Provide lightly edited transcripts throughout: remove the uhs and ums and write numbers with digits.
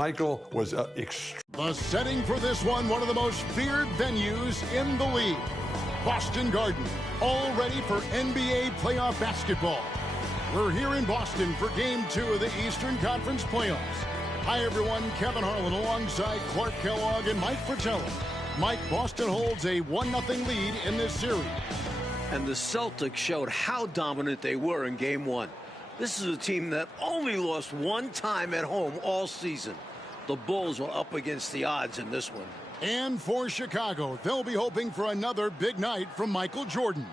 Michael was The setting for this one of the most feared venues in the league. Boston Garden, all ready for NBA playoff basketball. We're here in Boston for Game 2 of the Eastern Conference playoffs. Hi, everyone. Kevin Harlan alongside Clark Kellogg and Mike Fratello. Mike, Boston holds a 1-0 lead in this series. And the Celtics showed how dominant they were in Game 1. This is a team that only lost one time at home all season. The Bulls were up against the odds in this one. And for Chicago, they'll be hoping for another big night from Michael Jordan.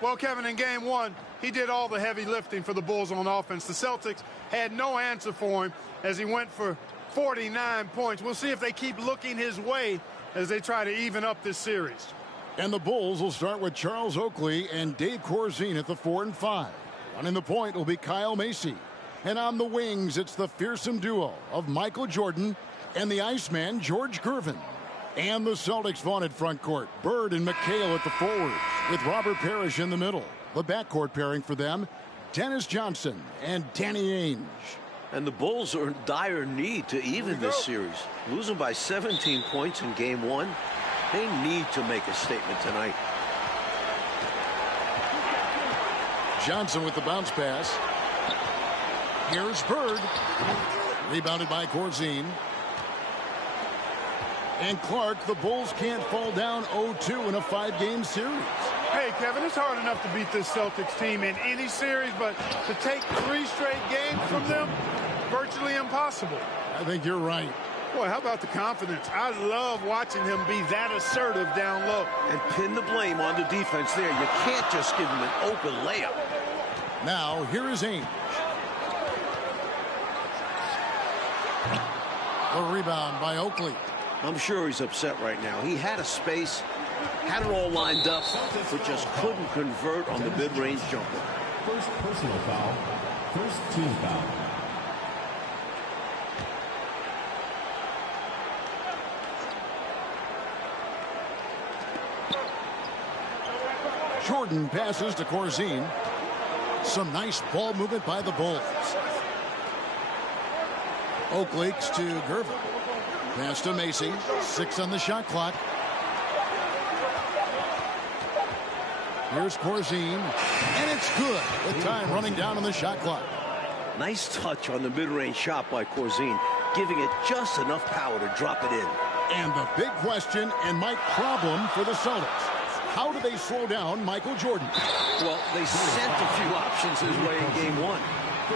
Well, Kevin, in Game 1, he did all the heavy lifting for the Bulls on offense. The Celtics had no answer for him as he went for 49 points. We'll see if they keep looking his way as they try to even up this series. And the Bulls will start with Charles Oakley and Dave Corzine at the 4 and 5. Running the point will be Kyle Macy. And on the wings, it's the fearsome duo of Michael Jordan and the Iceman, George Gervin. And the Celtics' vaunted front court, Bird and McHale at the forward, with Robert Parrish in the middle. The backcourt pairing for them, Dennis Johnson and Danny Ainge. And the Bulls are in dire need to even this series. Losing by 17 points in Game 1, they need to make a statement tonight. Johnson with the bounce pass. Here's Bird. Rebounded by Corzine. And Clark, the Bulls can't fall down 0-2 in a 5-game series. Hey, Kevin, it's hard enough to beat this Celtics team in any series, but to take 3 straight games from them, virtually impossible. I think you're right. Boy, how about the confidence? I love watching him be that assertive down low. And pin the blame on the defense there. You can't just give him an open layup. Now, here is Ainge. The rebound by Oakley. I'm sure he's upset right now. He had a space, had it all lined up, but just couldn't convert on the mid-range jumper. First personal foul, first team foul. Jordan passes to Corzine. Some nice ball movement by the Bulls. Oakley to Gervin. Pass to Macy. 6 on the shot clock. Here's Corzine. And it's good with time running down on the shot clock. Nice touch on the mid-range shot by Corzine, giving it just enough power to drop it in. And the big question and Mike problem for the Celtics. How do they slow down Michael Jordan? Well, they sent a few options his way in Game 1.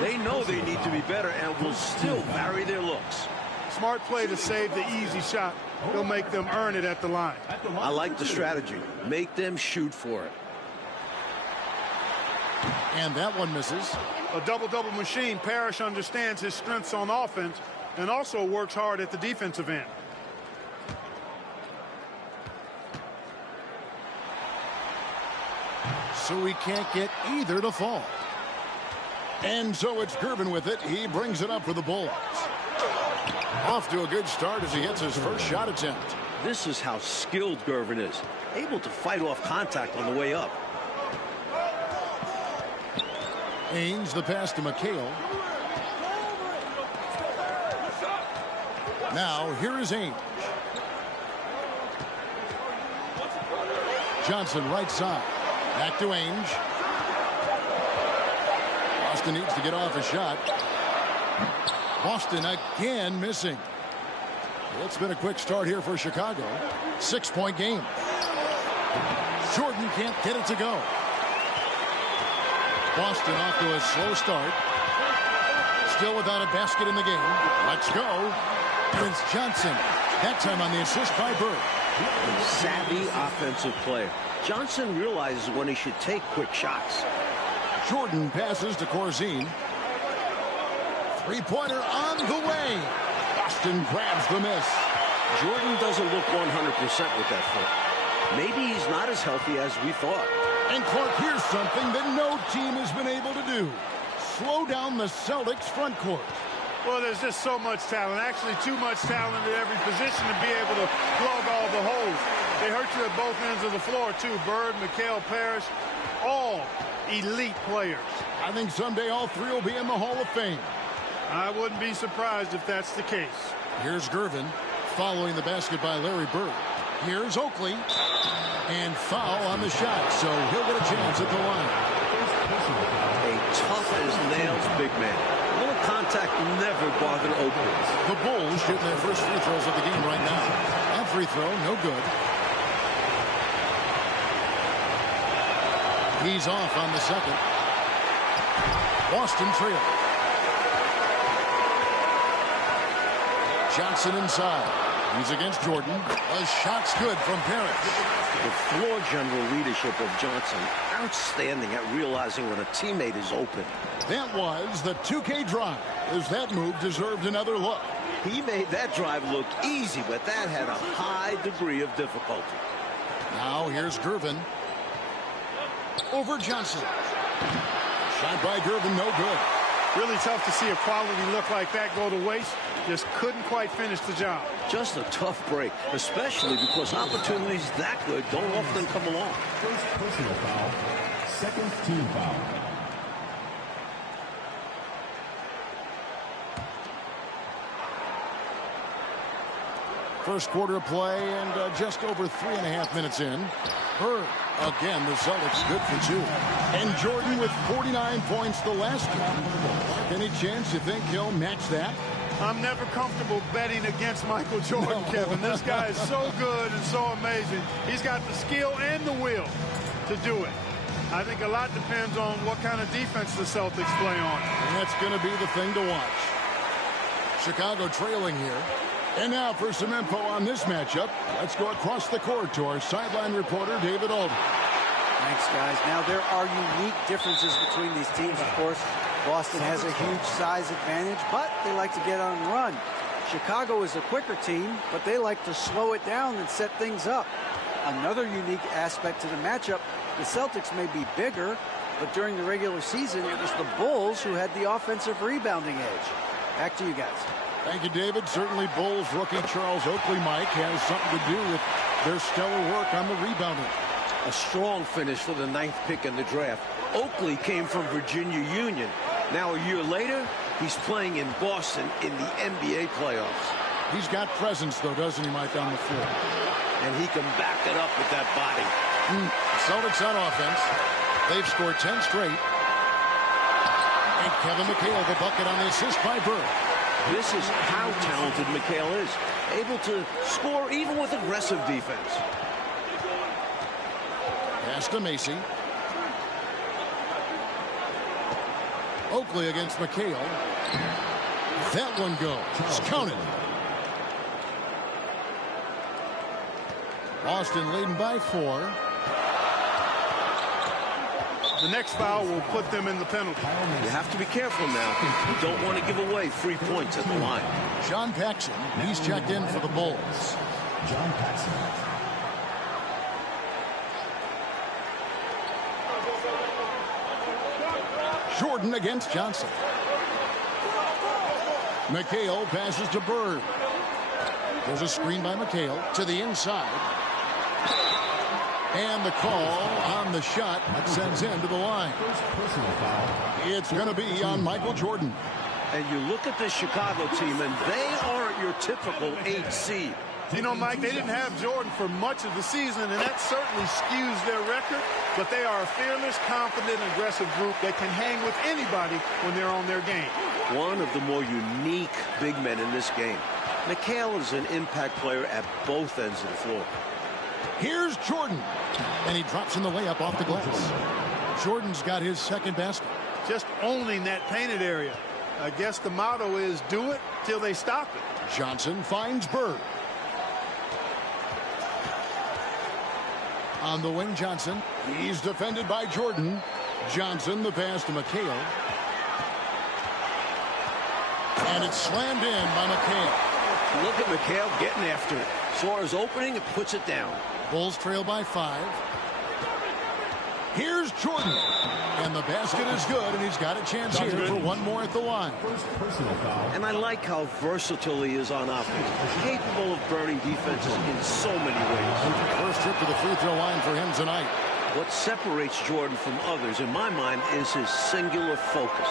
They know they need to be better and will still vary their looks. Smart play to save the easy shot. He'll make them earn it at the line. I like the strategy. Make them shoot for it. And that one misses. A double-double machine. Parrish understands his strengths on offense and also works hard at the defensive end. So he can't get either to fall. And so it's Gervin with it. He brings it up for the Bulls. Off to a good start as he hits his first shot attempt. This is how skilled Gervin is. Able to fight off contact on the way up. Ainge, the pass to McHale. Now, here is Ainge. Johnson, right side. Back to Ainge. Boston needs to get off a shot. Boston again missing. It's been a quick start here for Chicago. 6-point game. Jordan can't get it to go. Boston off to a slow start. Still without a basket in the game. Let's go. And it's Johnson. That time on the assist by Bird. Savvy offensive player. Johnson realizes when he should take quick shots. Jordan passes to Corzine. Three-pointer on the way. Boston grabs the miss. Jordan doesn't look 100% with that foot. Maybe he's not as healthy as we thought. And Clark, here's something that no team has been able to do. Slow down the Celtics front court. Well, there's just so much talent. Actually, too much talent at every position to be able to plug all the holes. They hurt you at both ends of the floor, too. Bird, McHale, Parrish, all elite players. I think someday all three will be in the Hall of Fame. I wouldn't be surprised if that's the case. Here's Gervin following the basket by Larry Bird. Here's Oakley. And foul on the shot, so he'll get a chance at the line. A tough-as-nails big man. A little contact never bothered Oakley. The Bulls shooting their first free throws of the game right now. That free throw, no good. He's off on the second. Boston trail. Johnson inside. He's against Jordan. A shot's good from Parrish. The floor general leadership of Johnson, outstanding at realizing when a teammate is open. That was the 2K drive, as that move deserved another look. He made that drive look easy, but that had a high degree of difficulty. Now here's Gervin. Over Johnson. Shot by Gervin, no good. Really tough to see a quality look like that go to waste. Just couldn't quite finish the job. Just a tough break, especially because opportunities that good don't often come along. First personal foul. Second team foul. First quarter of play and just over 3.5 minutes in. Bird, again, the Celtics good for 2. And Jordan with 49 points the last game. Any chance you think he'll match that? I'm never comfortable betting against Michael Jordan, Kevin. This guy is so good and so amazing. He's got the skill and the will to do it. I think a lot depends on what kind of defense the Celtics play on. And that's going to be the thing to watch. Chicago trailing here. And now for some info on this matchup, let's go across the court to our sideline reporter, David Alden. Thanks, guys. Now, there are unique differences between these teams, of course. Boston has a huge size advantage, but they like to get on the run. Chicago is a quicker team, but they like to slow it down and set things up. Another unique aspect to the matchup, the Celtics may be bigger, but during the regular season, it was the Bulls who had the offensive rebounding edge. Back to you guys. Thank you, David. Certainly Bulls rookie Charles Oakley, Mike, has something to do with their stellar work on the rebounding. A strong finish for the 9th pick in the draft. Oakley came from Virginia Union. Now a year later, he's playing in Boston in the NBA playoffs. He's got presence, though, doesn't he, Mike, on the floor? And he can back it up with that body. Celtics on offense. They've scored 10 straight. And Kevin McHale, the bucket on the assist by Bird. This is how talented McHale is. Able to score even with aggressive defense. Pass to Macy. Oakley against McHale. That one goes. Counted. Boston leading by 4. The next foul will put them in the penalty. You have to be careful now. You don't want to give away free points at the line. John Paxson, he's checked in for the Bulls. John Paxson. Jordan against Johnson. McHale passes to Bird. There's a screen by McHale to the inside. And the call on the shot that sends him to the line. First personal foul. It's going to be on Michael Jordan. And you look at this Chicago team, and they aren't your typical 8 seed. You know, Mike, they didn't have Jordan for much of the season, and that certainly skews their record. But they are a fearless, confident, aggressive group that can hang with anybody when they're on their game. One of the more unique big men in this game. McHale is an impact player at both ends of the floor. Here's Jordan. And he drops in the layup off the glass. Jordan's got his second basket. Just owning that painted area. I guess the motto is do it till they stop it. Johnson finds Bird. On the wing, Johnson. He's defended by Jordan. Johnson, the pass to McHale. And it's slammed in by McHale. Look at McHale getting after it. Saw his opening and puts it down. Bulls trail by 5. Here's Jordan. And the basket is good, and he's got a chance here for one more at the line. First personal foul. And I like how versatile he is on offense. Capable of burning defenses in so many ways. First trip to the free throw line for him tonight. What separates Jordan from others, in my mind, is his singular focus.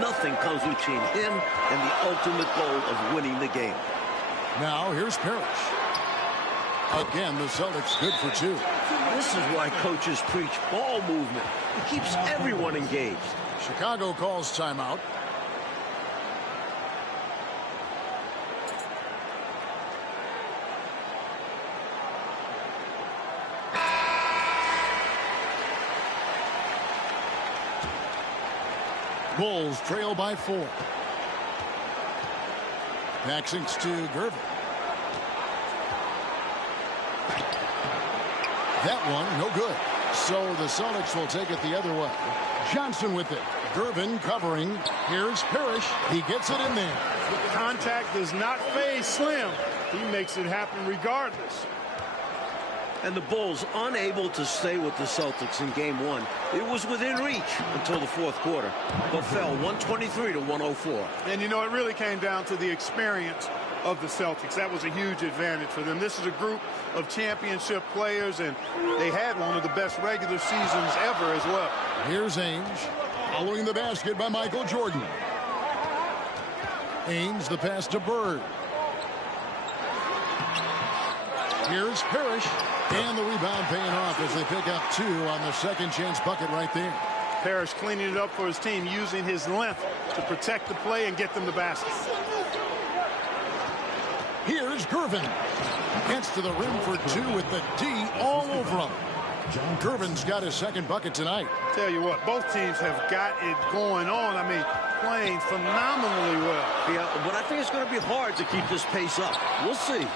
Nothing comes between him and the ultimate goal of winning the game. Now here's Parrish. Again, the Celtics good for 2. This is why coaches preach ball movement. It keeps everyone engaged. Chicago calls timeout. Bulls trail by 4. Passing to Gervin. That one, no good. So the Celtics will take it the other way. Johnson with it. Gervin covering. Here's Parrish. He gets it in there. Contact does not phase Slim. He makes it happen regardless. And the Bulls unable to stay with the Celtics in game 1. It was within reach until the fourth quarter, but fell 123 to 104. And you know, it really came down to the experience of the Celtics. That was a huge advantage for them. This is a group of championship players, and they had one of the best regular seasons ever as well. Here's Ainge. Following the basket by Michael Jordan. Ainge, the pass to Bird. Here's Parrish. And the rebound paying off as they pick up 2 on the second chance bucket right there. Parrish cleaning it up for his team, using his length to protect the play and get them the basket. Here's Gervin. Gets to the rim for 2 with the D all over him. Gervin's got his second bucket tonight. Tell you what, both teams have got it going on. I mean, playing phenomenally well. Yeah, but I think it's going to be hard to keep this pace up. We'll see.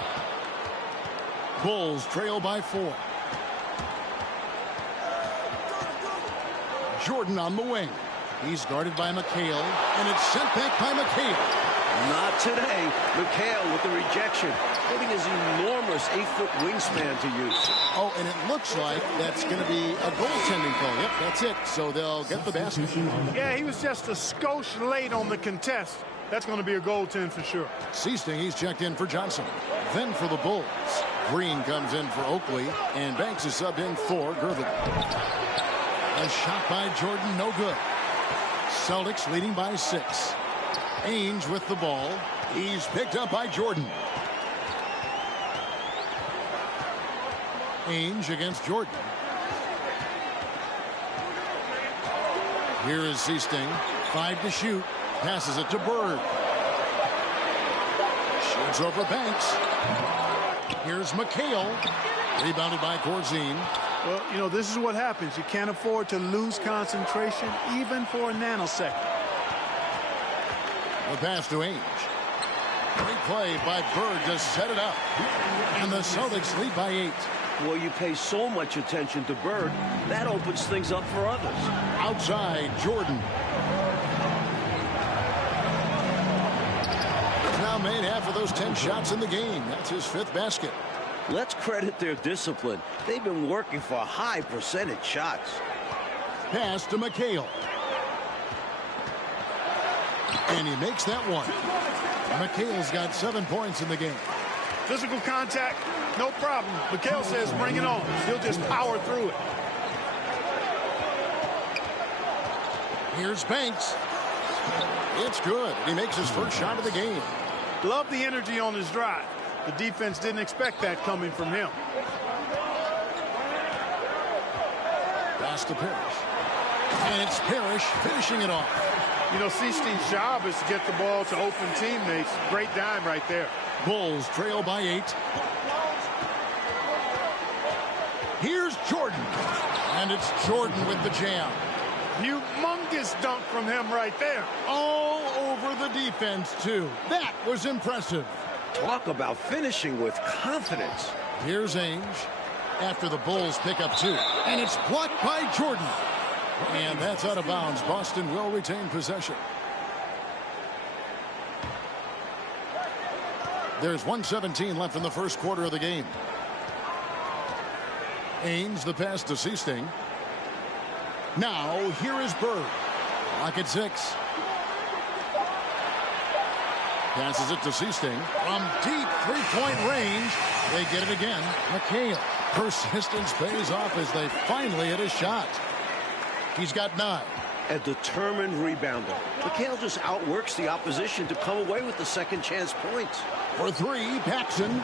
Bulls trail by 4. Jordan on the wing. He's guarded by McHale, and it's sent back by McHale. Not today. McHale with the rejection, putting his enormous 8-foot wingspan to use. Oh, and it looks like that's going to be a goaltending call. Yep, that's it. So they'll get the basket. Yeah, he was just a skosh late on the contest. That's going to be a goaltend for sure. Seasting, he's checked in for Johnson. Then for the Bulls. Green comes in for Oakley, and Banks is subbed in for Gervin. A shot by Jordan, no good. Celtics leading by 6. Ainge with the ball. He's picked up by Jordan. Ainge against Jordan. Here is Seasting. 5 to shoot. Passes it to Bird. Shoots over Banks. Here's McHale. Rebounded by Corzine. Well, you know, this is what happens. You can't afford to lose concentration even for a nanosecond. The pass to Ainge. Great play by Bird to set it up. And the Celtics lead by 8. Well, you pay so much attention to Bird, that opens things up for others. Outside, Jordan. Now made half of those 10 shots in the game. That's his 5th basket. Let's credit their discipline. They've been working for high percentage shots. Pass to McHale. And he makes that one. McHale's got 7 points in the game. Physical contact, no problem. McHale says bring it on. He'll just power through it. Here's Banks. It's good. He makes his first shot of the game. Love the energy on his drive. The defense didn't expect that coming from him. Pass to Parrish. And it's Parrish finishing it off. You know, Seasting's job is to get the ball to open teammates. Great dime right there. Bulls trail by 8. Here's Jordan. And it's Jordan with the jam. Humongous dunk from him right there. All over the defense, too. That was impressive. Talk about finishing with confidence. Here's Ainge after the Bulls pick up 2. And it's blocked by Jordan. And that's out of bounds. Boston will retain possession. There's 1:17 left in the first quarter of the game. Ainge, the pass to Seasting. Now, here is Bird. Lock at 6. Passes it to Seasting. From deep three-point range, they get it again. McHale. Persistence pays off as they finally hit a shot. He's got 9. A determined rebounder. McHale just outworks the opposition to come away with the second chance points. For three, Paxson.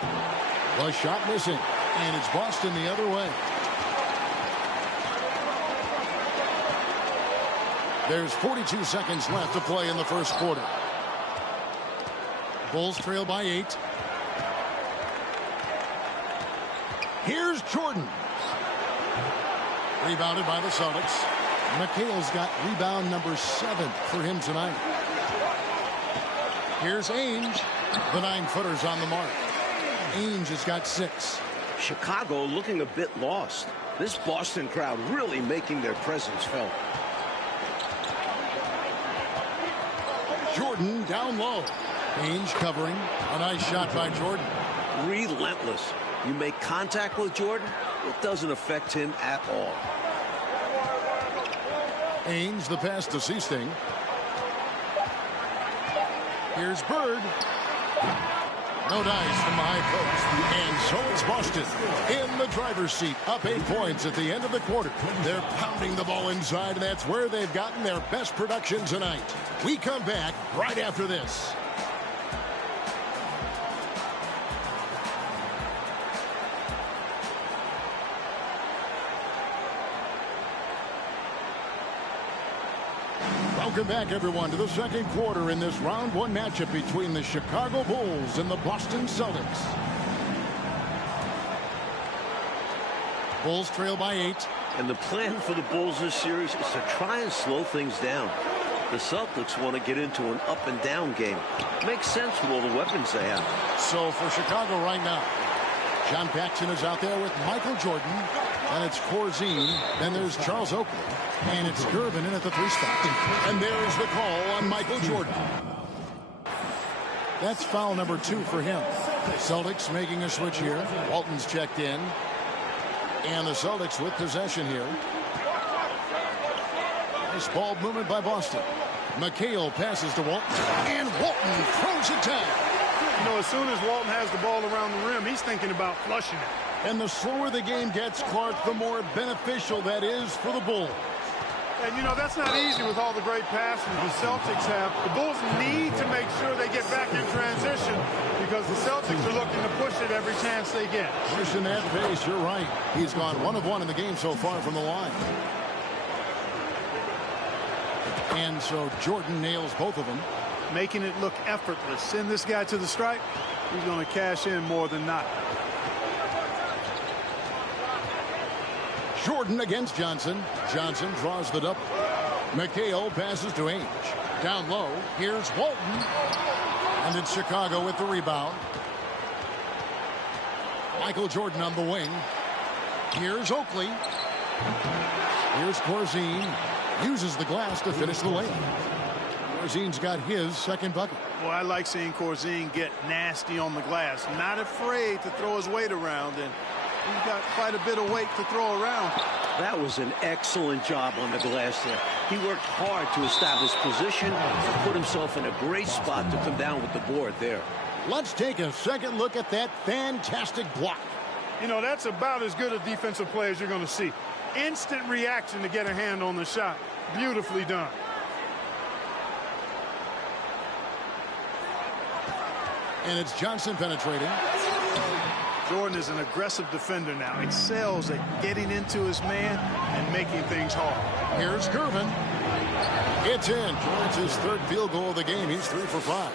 The shot missing. And it's Boston the other way. There's 42 seconds left to play in the first quarter. Bulls trail by 8. Here's Jordan. Rebounded by the Celtics. McHale's got rebound number 7 for him tonight. Here's Ainge. The 9-footer's on the mark. Ainge has got 6. Chicago looking a bit lost. This Boston crowd really making their presence felt. Jordan down low. Ainge covering. A nice shot by Jordan. Relentless. You make contact with Jordan, it doesn't affect him at all. Ainge, the pass to Seasting. Here's Bird. No dice from the high post. And so it's Boston in the driver's seat, up 8 points at the end of the quarter. They're pounding the ball inside, and that's where they've gotten their best production tonight. We come back right after this. Welcome back, everyone, to the second quarter in this round 1 matchup between the Chicago Bulls and the Boston Celtics. Bulls trail by 8. And the plan for the Bulls this series is to try and slow things down. The Celtics want to get into an up-and-down game. Makes sense with all the weapons they have. So for Chicago right now, John Paxson is out there with Michael Jordan. And it's Corzine. Then there's Charles Oakley. And it's Gervin in at the 3 spot. And there's the call on Michael Jordan. That's foul number 2 for him. Celtics making a switch here. Walton's checked in. And the Celtics with possession here. Nice ball movement by Boston. McHale passes to Walton. And Walton throws it down. You know, as soon as Walton has the ball around the rim, he's thinking about flushing it. And the slower the game gets, Clark, the more beneficial that is for the Bulls. And, you know, that's not easy with all the great passes the Celtics have. The Bulls need to make sure they get back in transition because the Celtics are looking to push it every chance they get. Pushing that pace, you're right. He's gone 1 of 1 in the game so far from the line. And so Jordan nails both of them. Making it look effortless. Send this guy to the stripe. He's going to cash in more than not. Jordan against Johnson. Johnson draws the double. McHale passes to Ainge. Down low. Here's Walton. And it's Chicago with the rebound. Michael Jordan on the wing. Here's Oakley. Here's Corzine. Uses the glass to finish the lane. Corzine's got his second bucket. Well, I like seeing Corzine get nasty on the glass. Not afraid to throw his weight around, and he's got quite a bit of weight to throw around. That was an excellent job on the glass there. He worked hard to establish position and put himself in a great spot to come down with the board there. Let's take a second look at that fantastic block. You know, that's about as good a defensive play as you're going to see. Instant reaction to get a hand on the shot. Beautifully done. And it's Johnson penetrating. Jordan is an aggressive defender now. Excels at getting into his man and making things hard. Here's Gervin. It's in. It's his 3rd field goal of the game. He's 3 for 5.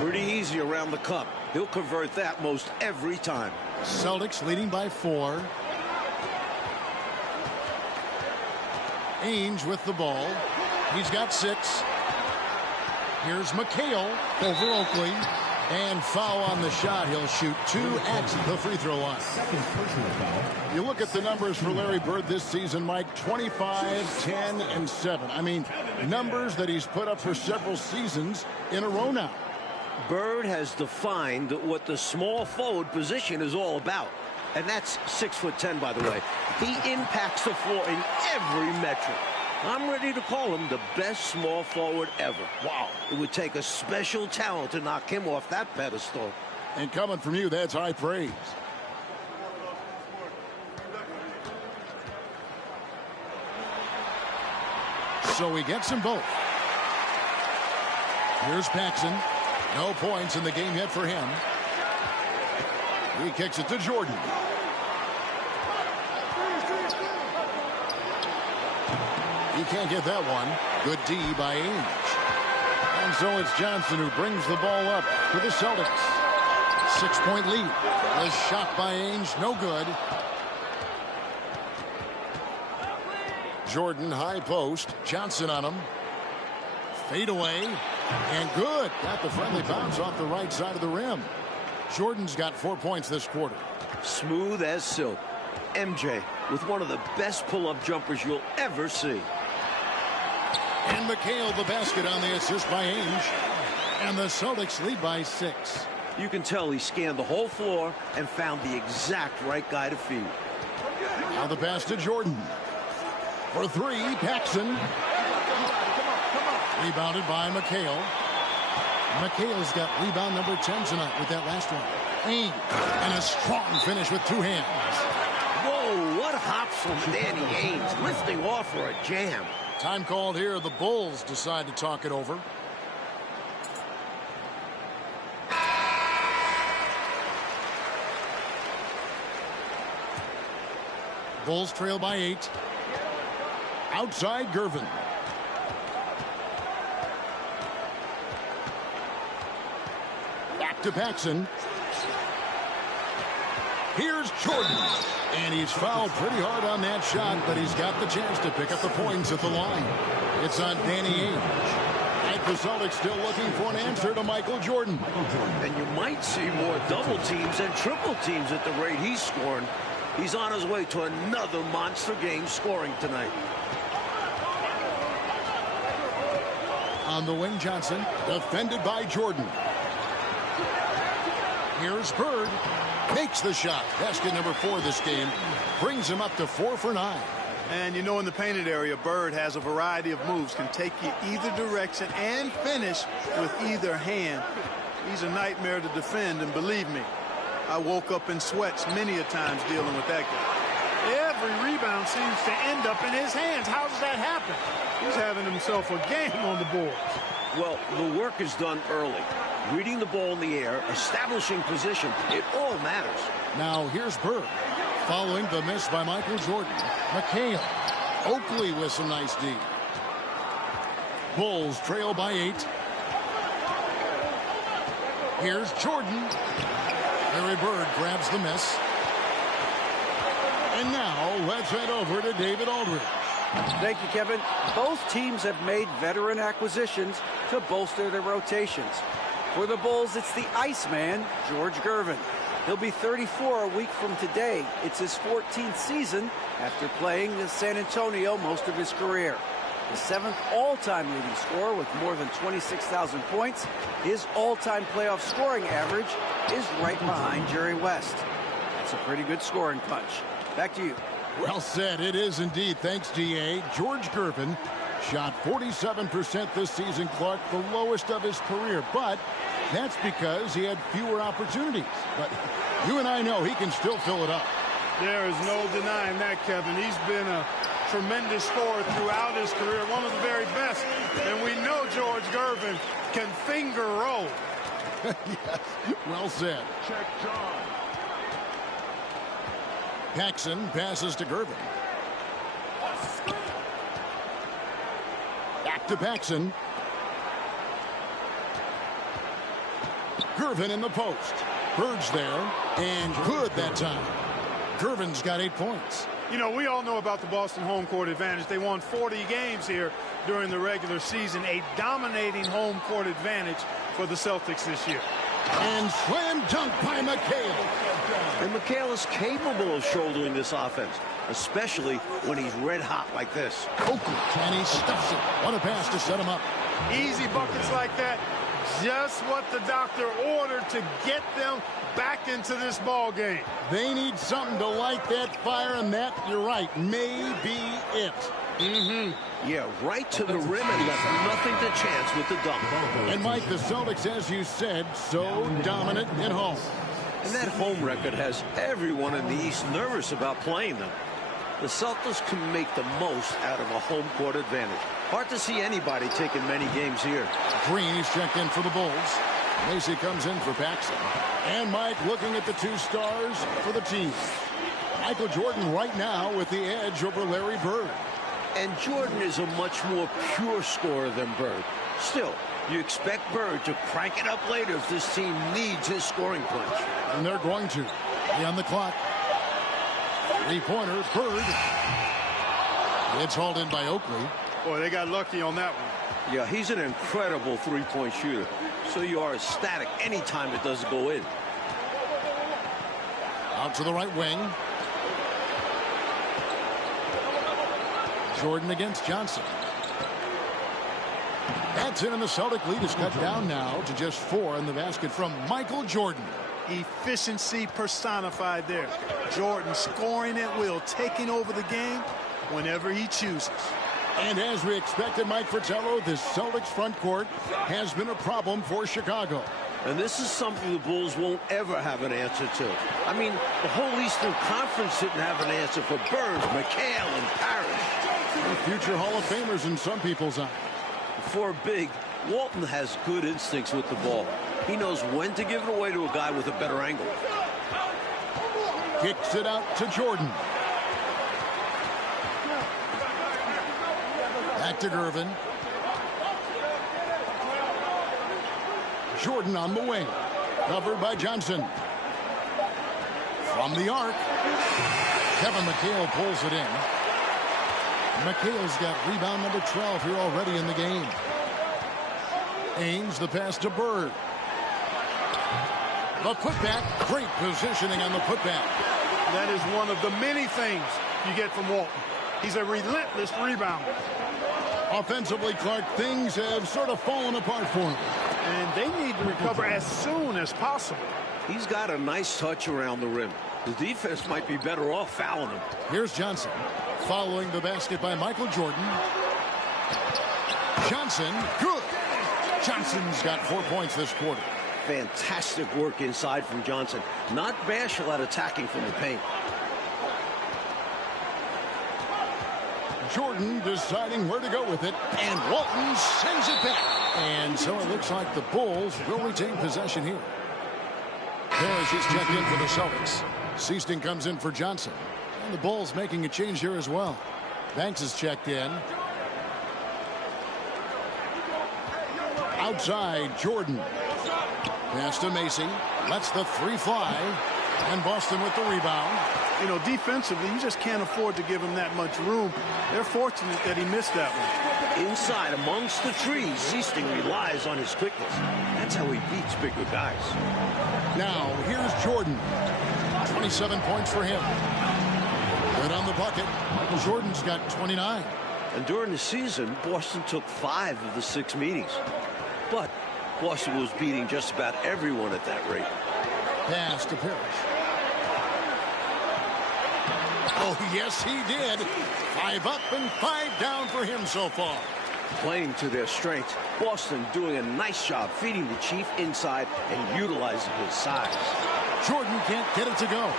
Pretty easy around the cup. He'll convert that most every time. Celtics leading by 4. Ainge with the ball. He's got 6. Here's McHale over Oakley. And foul on the shot. He'll shoot 2 at the free throw line. Second personal foul. You look at the numbers for Larry Bird this season, Mike, 25, 10, and 7. I mean, numbers that he's put up for several seasons in a row now. Bird has defined what the small forward position is all about. And that's 6'10", by the way. He impacts the floor in every metric. I'm ready to call him the best small forward ever. Wow. It would take a special talent to knock him off that pedestal. And coming from you, that's high praise. So he gets them both. Here's Paxson. No points in the game yet for him. He kicks it to Jordan. He can't get that one. Good D by Ainge. And so it's Johnson who brings the ball up for the Celtics. 6-point lead. The shot by Ainge, no good. Jordan, high post. Johnson on him. Fade away. And good. Got the friendly bounce off the right side of the rim. Jordan's got 4 points this quarter. Smooth as silk. MJ with one of the best pull-up jumpers you'll ever see. And McHale the basket on the assist by Ainge. And the Celtics lead by 6. You can tell he scanned the whole floor and found the exact right guy to feed. Now the pass to Jordan. For 3, Paxson. Rebounded by McHale. McHale's got rebound number 10 tonight with that last one. Ainge. And a strong finish with 2 hands. Whoa, what hops from Danny Ainge, lifting off for a jam. Time called here. The Bulls decide to talk it over. Bulls trail by 8. Outside Gervin. Back to Paxson. Here's Jordan. And he's fouled pretty hard on that shot, but he's got the chance to pick up the points at the line. It's on Danny Ainge. And the Celtics still looking for an answer to Michael Jordan. And you might see more double teams and triple teams at the rate he's scoring. He's on his way to another monster game scoring tonight. On the wing, Johnson, defended by Jordan. Here's Bird. Makes the shot. Basket number 4 this game. Brings him up to 4 for 9. And you know, in the painted area, Bird has a variety of moves. Can take you either direction and finish with either hand. He's a nightmare to defend, and believe me, I woke up in sweats many a times dealing with that guy. Every rebound seems to end up in his hands. How does that happen? He's having himself a game on the boards. Well, the work is done early. Reading the ball in the air, establishing position, it all matters. Now here's Bird. Following the miss by Michael Jordan. McHale. Oakley with some nice D. Bulls trail by 8. Here's Jordan. Larry Bird grabs the miss. And now let's head over to David Aldridge. Thank you, Kevin. Both teams have made veteran acquisitions to bolster their rotations. For the Bulls, it's the Iceman, George Gervin. He'll be 34 a week from today. It's his 14th season after playing in San Antonio most of his career. The 7th all-time leading scorer with more than 26,000 points. His all-time playoff scoring average is right behind Jerry West. That's a pretty good scoring punch. Back to you. Well said. It is indeed. Thanks, DA. George Gervin shot 47% this season, Clark, the lowest of his career. But that's because he had fewer opportunities. But you and I know he can still fill it up. There is no denying that, Kevin. He's been a tremendous scorer throughout his career, one of the very best. And we know George Gervin can finger roll. Yes, well said. Check John. Paxson passes to Gervin. Back to Paxson. Gervin in the post. Bird's there, and good that time. Gervin's got 8 points. You know, we all know about the Boston home court advantage. They won 40 games here during the regular season. A dominating home court advantage for the Celtics this year. And slam dunk by McHale. And McHale is capable of shouldering this offense, especially when he's red hot like this. Oakley, and he stuffs it. What a pass to set him up. Easy buckets like that. Just what the doctor ordered to get them back into this ball game. They need something to light that fire, and that, you're right, may be it. Yeah, right to the rim and left nothing to chance with the dunk. And Mike, the Celtics, as you said, so dominant at home. And that home record has everyone in the East nervous about playing them. The Celtics can make the most out of a home court advantage. Hard to see anybody taking many games here. Green is checked in for the Bulls. Macy comes in for Paxson. And Mike looking at the two stars for the team. Michael Jordan right now with the edge over Larry Bird. And Jordan is a much more pure scorer than Bird. Still, you expect Bird to crank it up later if this team needs his scoring punch. And they're going to. Be on the clock. Three-pointer, Bird. It's hauled in by Oakley. Boy, they got lucky on that one. Yeah, he's an incredible three-point shooter. So you are ecstatic anytime it doesn't go in. Out to the right wing. Jordan against Johnson. That's in, and the Celtic lead is cut down now to just 4 in the basket from Michael Jordan. Efficiency personified there. Jordan scoring at will, taking over the game whenever he chooses. And as we expected, Mike Fratello, this Celtics front court has been a problem for Chicago. And this is something the Bulls won't ever have an answer to. I mean, the whole Eastern Conference didn't have an answer for Bird, McHale, and Parrish. Future Hall of Famers in some people's eyes. For big, Walton has good instincts with the ball. He knows when to give it away to a guy with a better angle. Kicks it out to Jordan. Back to Gervin. Jordan on the wing. Covered by Johnson. From the arc. Kevin McHale pulls it in. McHale's got rebound number 12 here already in the game. Ames the pass to Bird. The putback. Great positioning on the putback. That is one of the many things you get from Walton. He's a relentless rebounder. Offensively, Clark, things have sort of fallen apart for him. And they need to recover as soon as possible. He's got a nice touch around the rim. The defense might be better off fouling him. Here's Johnson. Following the basket by Michael Jordan. Johnson, good. Johnson's got 4 points this quarter. Fantastic work inside from Johnson. Not bashful at attacking from the paint. Jordan deciding where to go with it, and Walton sends it back. And so it looks like the Bulls will retain possession here. Parrish is checked in for the Celtics. Seaston comes in for Johnson. And the Bulls making a change here as well. Banks is checked in. Outside, Jordan. Pass to Macy. Lets the three fly. And Boston with the rebound. You know, defensively, you just can't afford to give him that much room. They're fortunate that he missed that one. Inside, amongst the trees, Seaston relies on his quickness. That's how he beats bigger guys. Now, here's Jordan. 27 points for him. Good on the bucket. Michael Jordan's got 29. And during the season, Boston took 5 of the 6 meetings. But Boston was beating just about everyone at that rate. Pass to Parrish. Oh, yes, he did. 5 up and 5 down for him so far. Playing to their strengths, Boston doing a nice job feeding the Chief inside and utilizing his size. Jordan can't get it to go.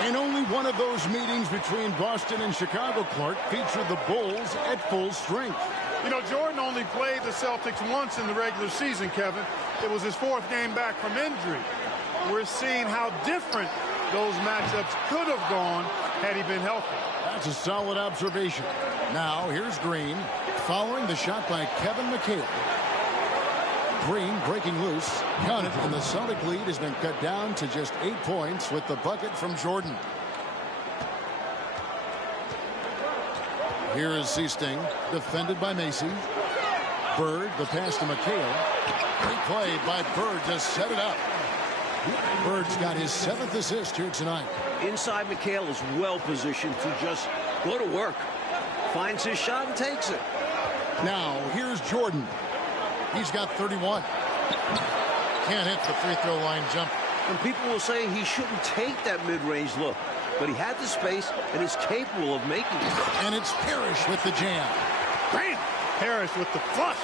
And only one of those meetings between Boston and Chicago, Clark, featured the Bulls at full strength. You know, Jordan only played the Celtics once in the regular season, Kevin. It was his 4th game back from injury. We're seeing how different those matchups could have gone had he been healthy. That's a solid observation. Now, here's Green, following the shot by Kevin McHale. Green breaking loose. Count it, and the Celtic lead has been cut down to just 8 points with the bucket from Jordan. Here is Seasting, defended by Macy. Bird, the pass to McHale. Great play by Bird to set it up. Bird's got his 7th assist here tonight. Inside, McHale is well positioned to just go to work. Finds his shot and takes it. Now, here's Jordan. He's got 31. Can't hit the free throw line jump. And people will say he shouldn't take that mid-range look. But he had the space and is capable of making it. And it's Parrish with the jam. Bam! Parrish with the flush.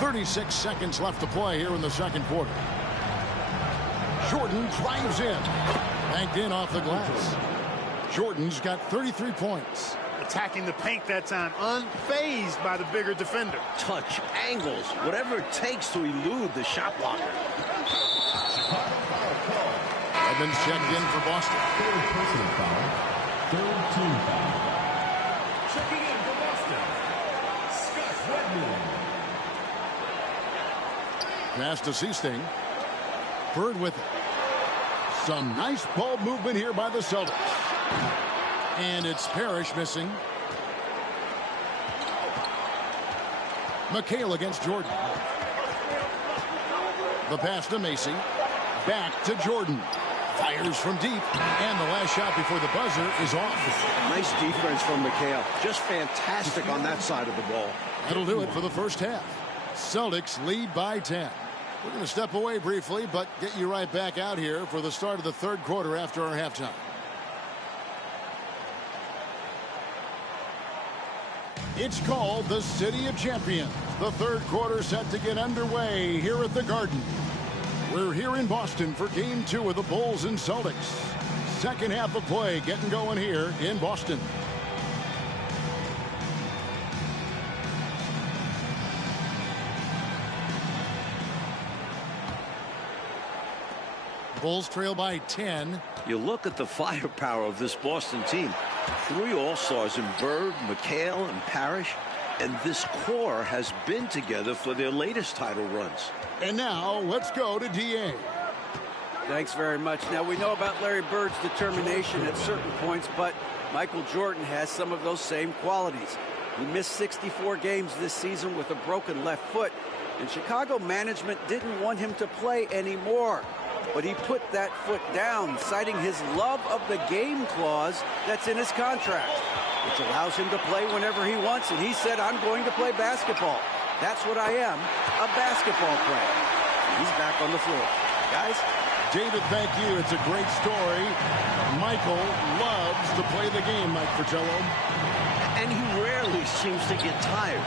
.36 seconds left to play here in the second quarter. Jordan drives in. Banked in off the glass. Jordan's got 33 points. attacking the paint that time, unfazed by the bigger defender. Touch, angles, whatever it takes to elude the shot blocker. Evans checked in for Boston. Third personal foul. Third team foul. Checking in for Boston, Scott Redmond. Pass to Seasting. Bird with it. Some nice ball movement here by the Celtics. And it's Parrish missing. McHale against Jordan. The pass to Macy. Back to Jordan. Fires from deep. And the last shot before the buzzer is off. Nice defense from McHale. Just fantastic on that side of the ball. That'll do it for the first half. Celtics lead by 10. We're going to step away briefly, but get you right back out here for the start of the third quarter after our halftime. It's called the City of Champions. The third quarter set to get underway here at the Garden. We're here in Boston for Game 2 of the Bulls and Celtics. Second half of play getting going here in Boston. Bulls trail by 10. You look at the firepower of this Boston team. 3 All-Stars in Bird, McHale, and Parrish. And this core has been together for their latest title runs. And now let's go to DA. Thanks very much. Now, we know about Larry Bird's determination at certain points, but Michael Jordan has some of those same qualities. He missed 64 games this season with a broken left foot, and Chicago management didn't want him to play anymore. But he put that foot down, citing his love of the game clause that's in his contract, which allows him to play whenever he wants. And he said, I'm going to play basketball. That's what I am, a basketball player. He's back on the floor. Guys? David, thank you. It's a great story. Michael loves to play the game, Mike Fratello. And he rarely seems to get tired.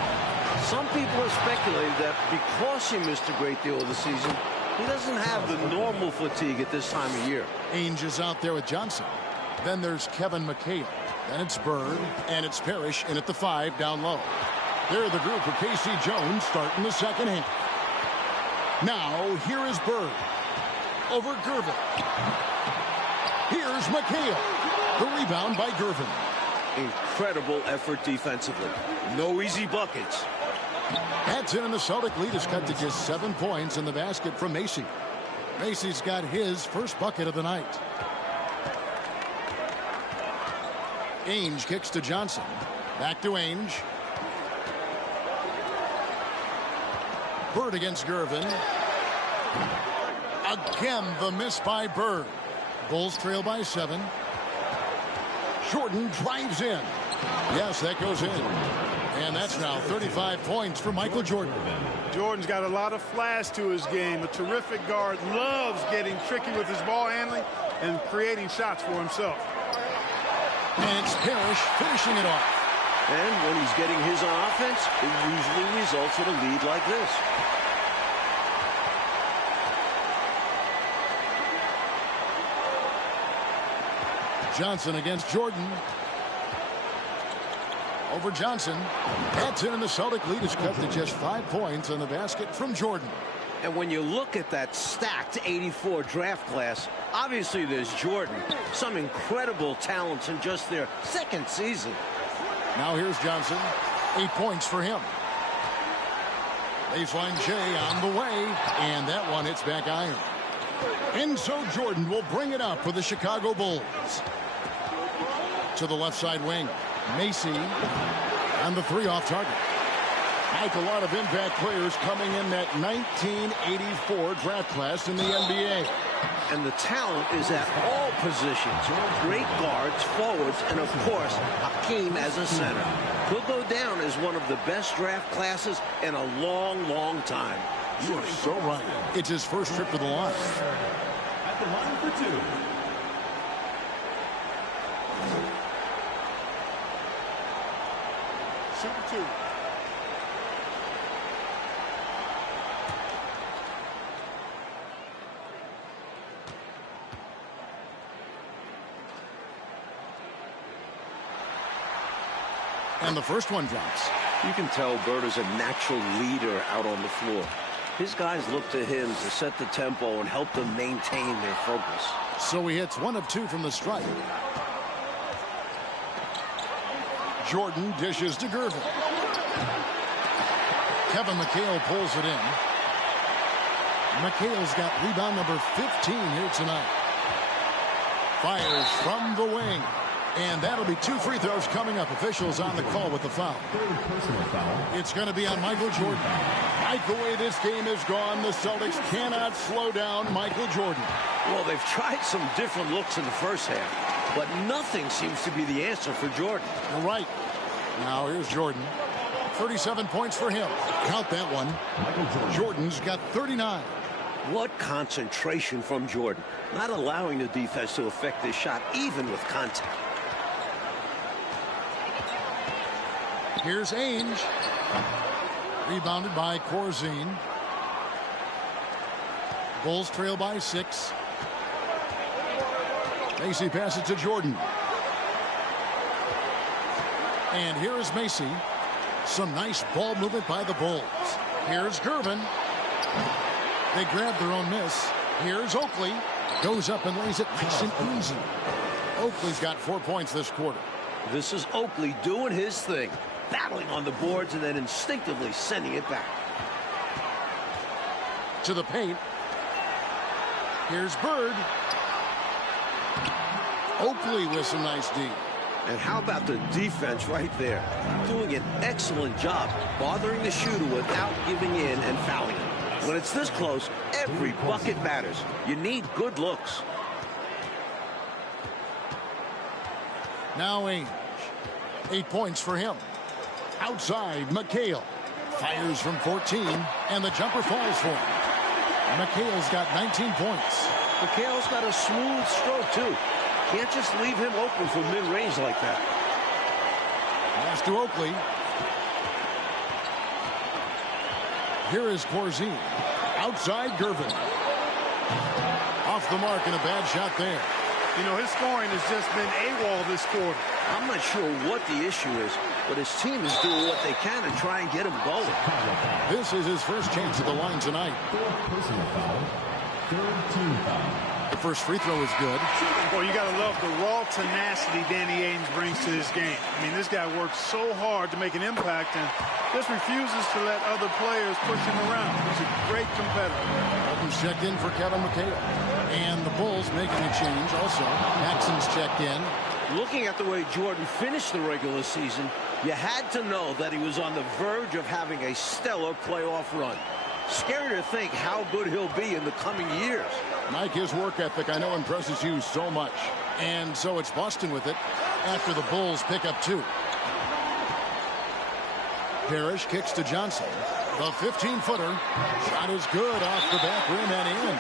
Some people have speculated that because he missed a great deal of the season, he doesn't have the normal fatigue at this time of year. Ainge is out there with Johnson. Then there's Kevin McHale. Then it's Bird, and it's Parrish in at the 5 down low. They're the group of K.C. Jones starting the second half. Now, here is Bird. Over Gervin. Here's McHale. The rebound by Gervin. Incredible effort defensively. No easy buckets. That's in, and the Celtic lead is cut to just 7 points in the basket from Macy. Macy's got his first bucket of the night. Ainge kicks to Johnson. Back to Ainge. Bird against Gervin. Again, the miss by Bird. Bulls trail by 7. Jordan drives in. Yes, that goes in. And that's now 35 points for Michael Jordan. Jordan's got a lot of flash to his game. A terrific guard, loves getting tricky with his ball handling and creating shots for himself. And it's Parrish finishing it off. And when he's getting his on offense, it usually results in a lead like this. Johnson against Jordan. Over Johnson. That's in, and the Celtic lead is cut to just 5 points on the basket from Jordan. And when you look at that stacked 84 draft class, obviously there's Jordan. Some incredible talents in just their second season. Now here's Johnson. 8 points for him. Baseline J on the way. And that one hits back iron. And so Jordan will bring it up for the Chicago Bulls. To the left side wing. Macy on the 3 off target. Like a lot of impact players coming in that 1984 draft class in the NBA. And the talent is at all positions. Great guards, forwards, and of course, Hakeem as a center. He'll go down as one of the best draft classes in a long, long time. You are so right. It's his first trip to the line. At the line for 2. Shooting 2. And the first one drops. You can tell Bird is a natural leader out on the floor. His guys look to him to set the tempo and help them maintain their focus. So he hits 1 of 2 from the stripe. Jordan dishes to Gervin. Kevin McHale pulls it in. McHale's got rebound number 15 here tonight. Fires from the wing. And that'll be 2 free throws coming up. Officials on the call with the foul. Personal foul. It's going to be on Michael Jordan. Like the way this game has gone, the Celtics cannot slow down Michael Jordan. Well, they've tried some different looks in the first half, but nothing seems to be the answer for Jordan. You're right. Now here's Jordan. 37 points for him. Count that one. Jordan's got 39. What concentration from Jordan, not allowing the defense to affect this shot even with contact. Here's Ainge. Rebounded by Corzine. Bulls trail by 6. Macy passes to Jordan. And here is Macy. Some nice ball movement by the Bulls. Here's Gervin. They grab their own miss. Here's Oakley. Goes up and lays it nice and easy. Oakley's got 4 points this quarter. This is Oakley doing his thing, battling on the boards and then instinctively sending it back. To the paint. Here's Bird. Oakley with some nice D. And how about the defense right there? Doing an excellent job bothering the shooter without giving in and fouling him. When it's this close, every bucket matters. You need good looks. Now Ainge. 8 points for him. Outside, McHale. Fires from 14, and the jumper falls for him. McHale's got 19 points. McHale's got a smooth stroke, too. Can't just leave him open for mid-range like that. Pass to Oakley. Here is Corzine. Outside, Gervin. Off the mark and a bad shot there. You know, his scoring has just been AWOL this quarter. I'm not sure what the issue is, but his team is doing what they can to try and get him going. This is his first chance at the line tonight. Personal foul. Third team foul. The first free throw is good. Boy, you got to love the raw tenacity Danny Ainge brings to this game. I mean, this guy works so hard to make an impact and just refuses to let other players push him around. He's a great competitor. Walton's checked in for Kevin McHale. And the Bulls making a change also. Jackson's checked in. Looking at the way Jordan finished the regular season, you had to know that he was on the verge of having a stellar playoff run. Scary to think how good he'll be in the coming years. Mike, his work ethic, I know, impresses you so much. And so it's Boston with it after the Bulls pick up 2. Parrish kicks to Johnson. The 15-footer. Shot is good off the back rim and in.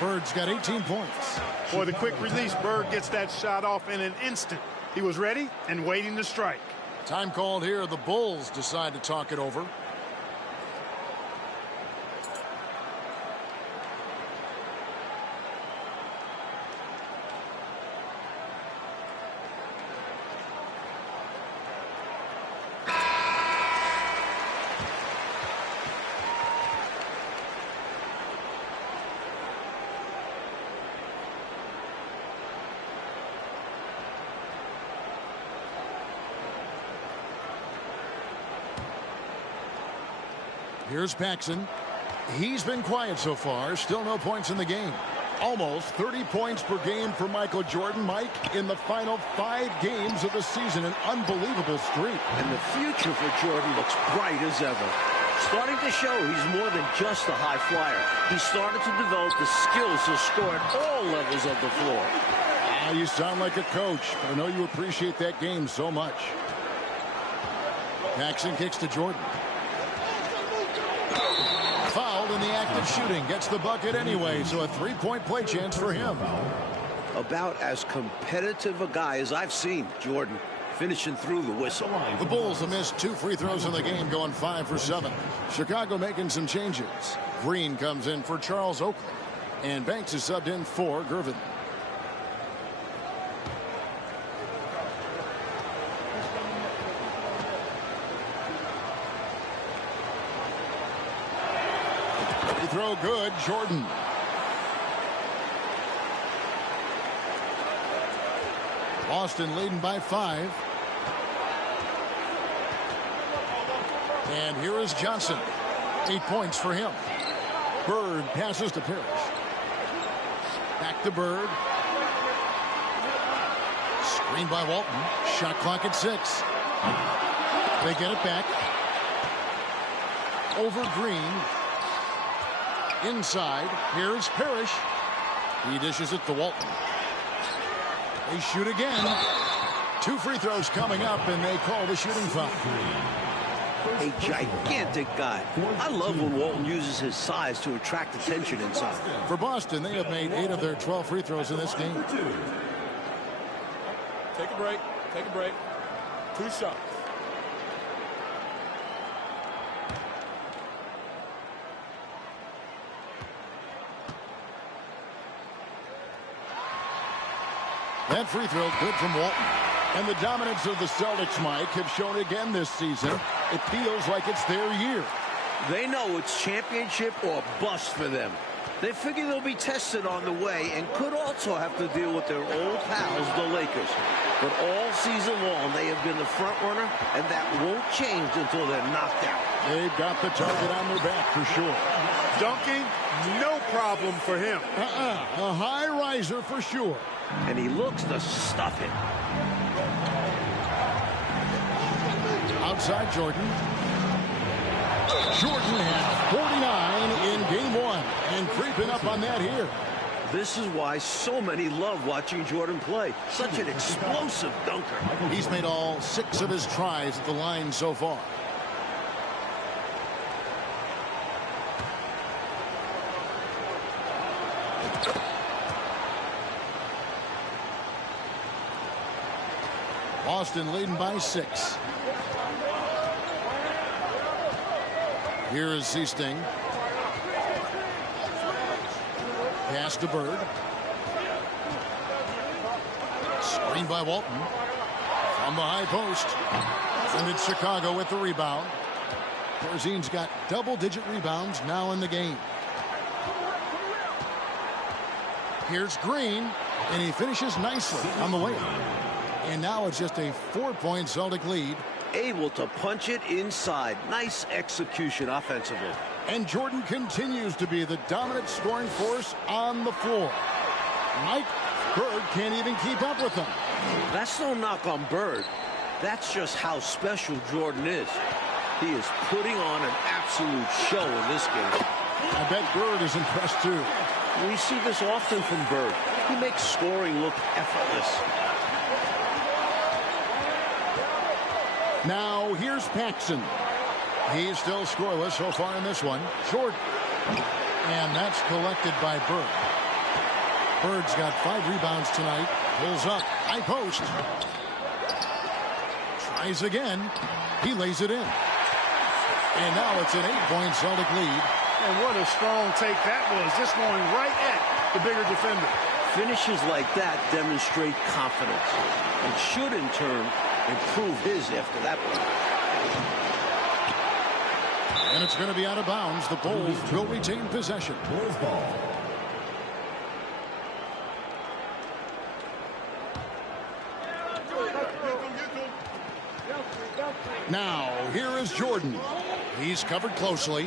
Bird's got 18 points. Boy, the quick release, Bird gets that shot off in an instant. He was ready and waiting to strike. Time called here. The Bulls decide to talk it over. Here's Paxson. He's been quiet so far. Still no points in the game. Almost 30 points per game for Michael Jordan. Mike, in the final 5 games of the season, an unbelievable streak. And the future for Jordan looks bright as ever. Starting to show he's more than just a high flyer. He started to develop the skills to score at all levels of the floor. You sound like a coach, but I know you appreciate that game so much. Paxson kicks to Jordan. Fouled in the act of shooting. Gets the bucket anyway, so a 3-point play chance for him. About as competitive a guy as I've seen, Jordan, finishing through the whistle. The Bulls have missed 2 free throws in the game, going 5 for 7. Chicago making some changes. Green comes in for Charles Oakley, and Banks is subbed in for Gervin. throw good. Jordan. Boston leading by 5. And here is Johnson. 8 points for him. Bird passes to Parrish. Back to Bird. Screen by Walton. Shot clock at 6. They get it back. Over Green. Inside. Here's Parrish. He dishes it to Walton. They shoot again. 2 free throws coming up, and they call the shooting foul. A gigantic guy. I love when Walton uses his size to attract attention inside. For Boston, they have made 8 of their 12 free throws in this game. Take a break. Take a break. 2 shots. That free throw good from Walton. And the dominance of the Celtics, Mike, have shown again this season. It feels like it's their year. They know it's championship or bust for them. They figure they'll be tested on the way and could also have to deal with their old pals, the Lakers. But all season long, they have been the front runner, and that won't change until they're knocked out. They've got the target on their back for sure. Dunking, no problem for him. A high riser for sure. And he looks to stuff it. Outside Jordan. Jordan had 49 in game 1 and creeping up on that here. This is why so many love watching Jordan play. Such an explosive dunker. He's made all 6 of his tries at the line so far. Boston leading by 6. Here is Seasting. Pass to Bird. Screen by Walton. From the high post. And it's Chicago with the rebound. Corzine's got double-digit rebounds now in the game. Here's Green, and he finishes nicely on the layup. And now it's just a 4-point Celtic lead. Able to punch it inside. Nice execution offensively. And Jordan continues to be the dominant scoring force on the floor. Mike, Bird can't even keep up with him. That's no knock on Bird. That's just how special Jordan is. He is putting on an absolute show in this game. I bet Bird is impressed too. We see this often from Bird. He makes scoring look effortless. Now here's Paxson. He's still scoreless so far in this one. Jordan. And that's collected by Bird. Bird's got 5 rebounds tonight. Pulls up. High post. Tries again. He lays it in. And now it's an 8-point Celtic lead. And what a strong take that was. Just going right at the bigger defender. Finishes like that demonstrate confidence and should in turn improve his after that one. And it's going to be out of bounds. The Bulls will retain possession. Bulls ball. Now, here is Jordan. He's covered closely.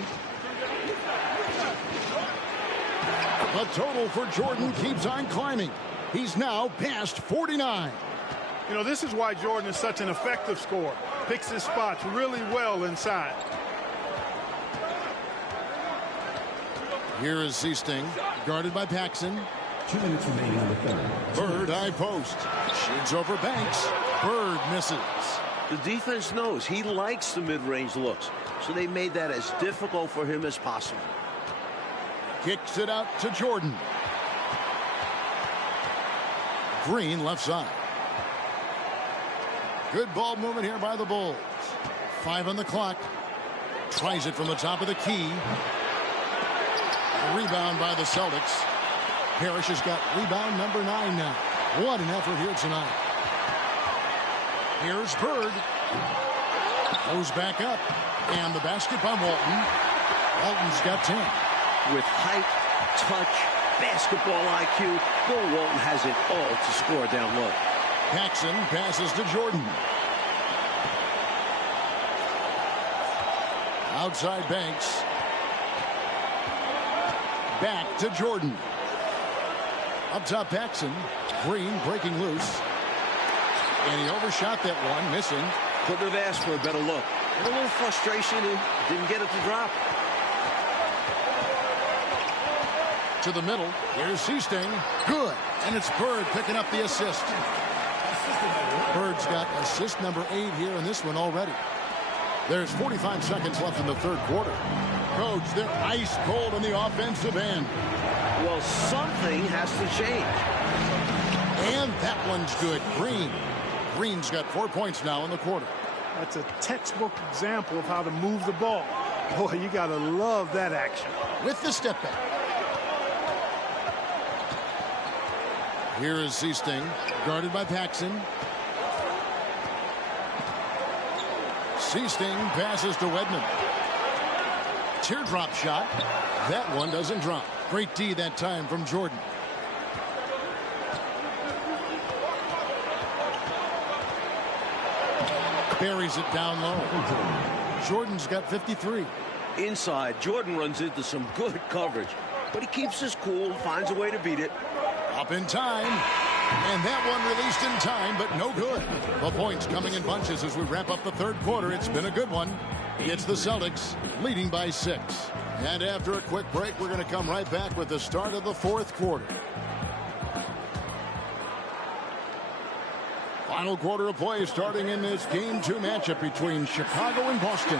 The total for Jordan keeps on climbing. He's now past 49. You know, this is why Jordan is such an effective scorer. Picks his spots really well inside. Here is Seasting, guarded by Paxson. 2 minutes remaining in the third. Bird high post. Shoots over Banks. Bird misses. The defense knows he likes the mid-range looks, so they made that as difficult for him as possible. Kicks it out to Jordan. Green left side. Good ball movement here by the Bulls. 5 on the clock. Tries it from the top of the key. A rebound by the Celtics. Parrish has got rebound number 9 now. What an effort here tonight. Here's Bird. Goes back up. And the basket by Walton. Walton's got 10. With height, touch, basketball IQ, Bill Walton has it all to score down low. Paxson passes to Jordan. Outside Banks. Back to Jordan. Up top Paxson. Green breaking loose. And he overshot that one, missing. Couldn't have asked for a better look. A little frustration, he didn't get it to drop. To the middle. Here's Seasting. Good. And it's Bird picking up the assist. Bird's got assist number 8 here in this one already. There's 45 seconds left in the third quarter. Coach, they're ice cold on the offensive end. Well, something has to change. And that one's good. Green's got 4 points now in the quarter. That's a textbook example of how to move the ball. Boy, you got to love that action. With the step back. Here is Seasting, guarded by Paxson. Seasting passes to Wedman. Teardrop shot. That one doesn't drop. Great D that time from Jordan. Buries it down low. Jordan's got 53. Inside, Jordan runs into some good coverage, but he keeps his cool, finds a way to beat it. Up in time. And that one released in time, but no good. The points coming in bunches as we wrap up the third quarter. It's been a good one. It's the Celtics leading by 6. And after a quick break, we're going to come right back with the start of the fourth quarter. Final quarter of play starting in this Game 2 matchup between Chicago and Boston.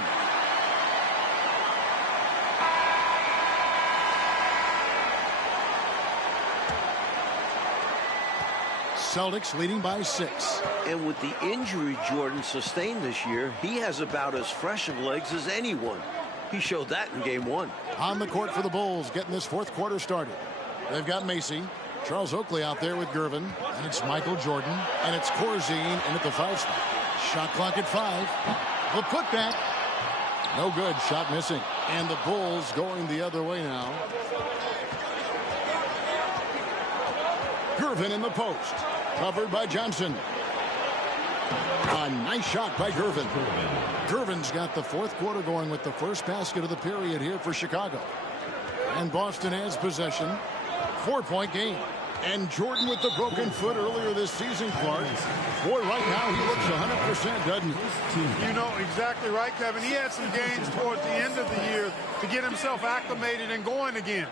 Celtics leading by 6. And with the injury Jordan sustained this year, he has about as fresh of legs as anyone. He showed that in Game 1. On the court for the Bulls, getting this fourth quarter started. They've got Macy, Charles Oakley out there with Gervin, and it's Michael Jordan, and it's Corzine in at the 5 spot. Shot clock at 5. The putback. No good. Shot missing. And the Bulls going the other way now. Gervin in the post. Covered by Johnson. A nice shot by Gervin. Gervin's got the fourth quarter going with the first basket of the period here for Chicago. And Boston has possession. 4-point game. And Jordan with the broken foot earlier this season, Clark. Boy, right now he looks 100%, doesn't he? You know exactly right, Kevin. He had some games towards the end of the year to get himself acclimated and going again.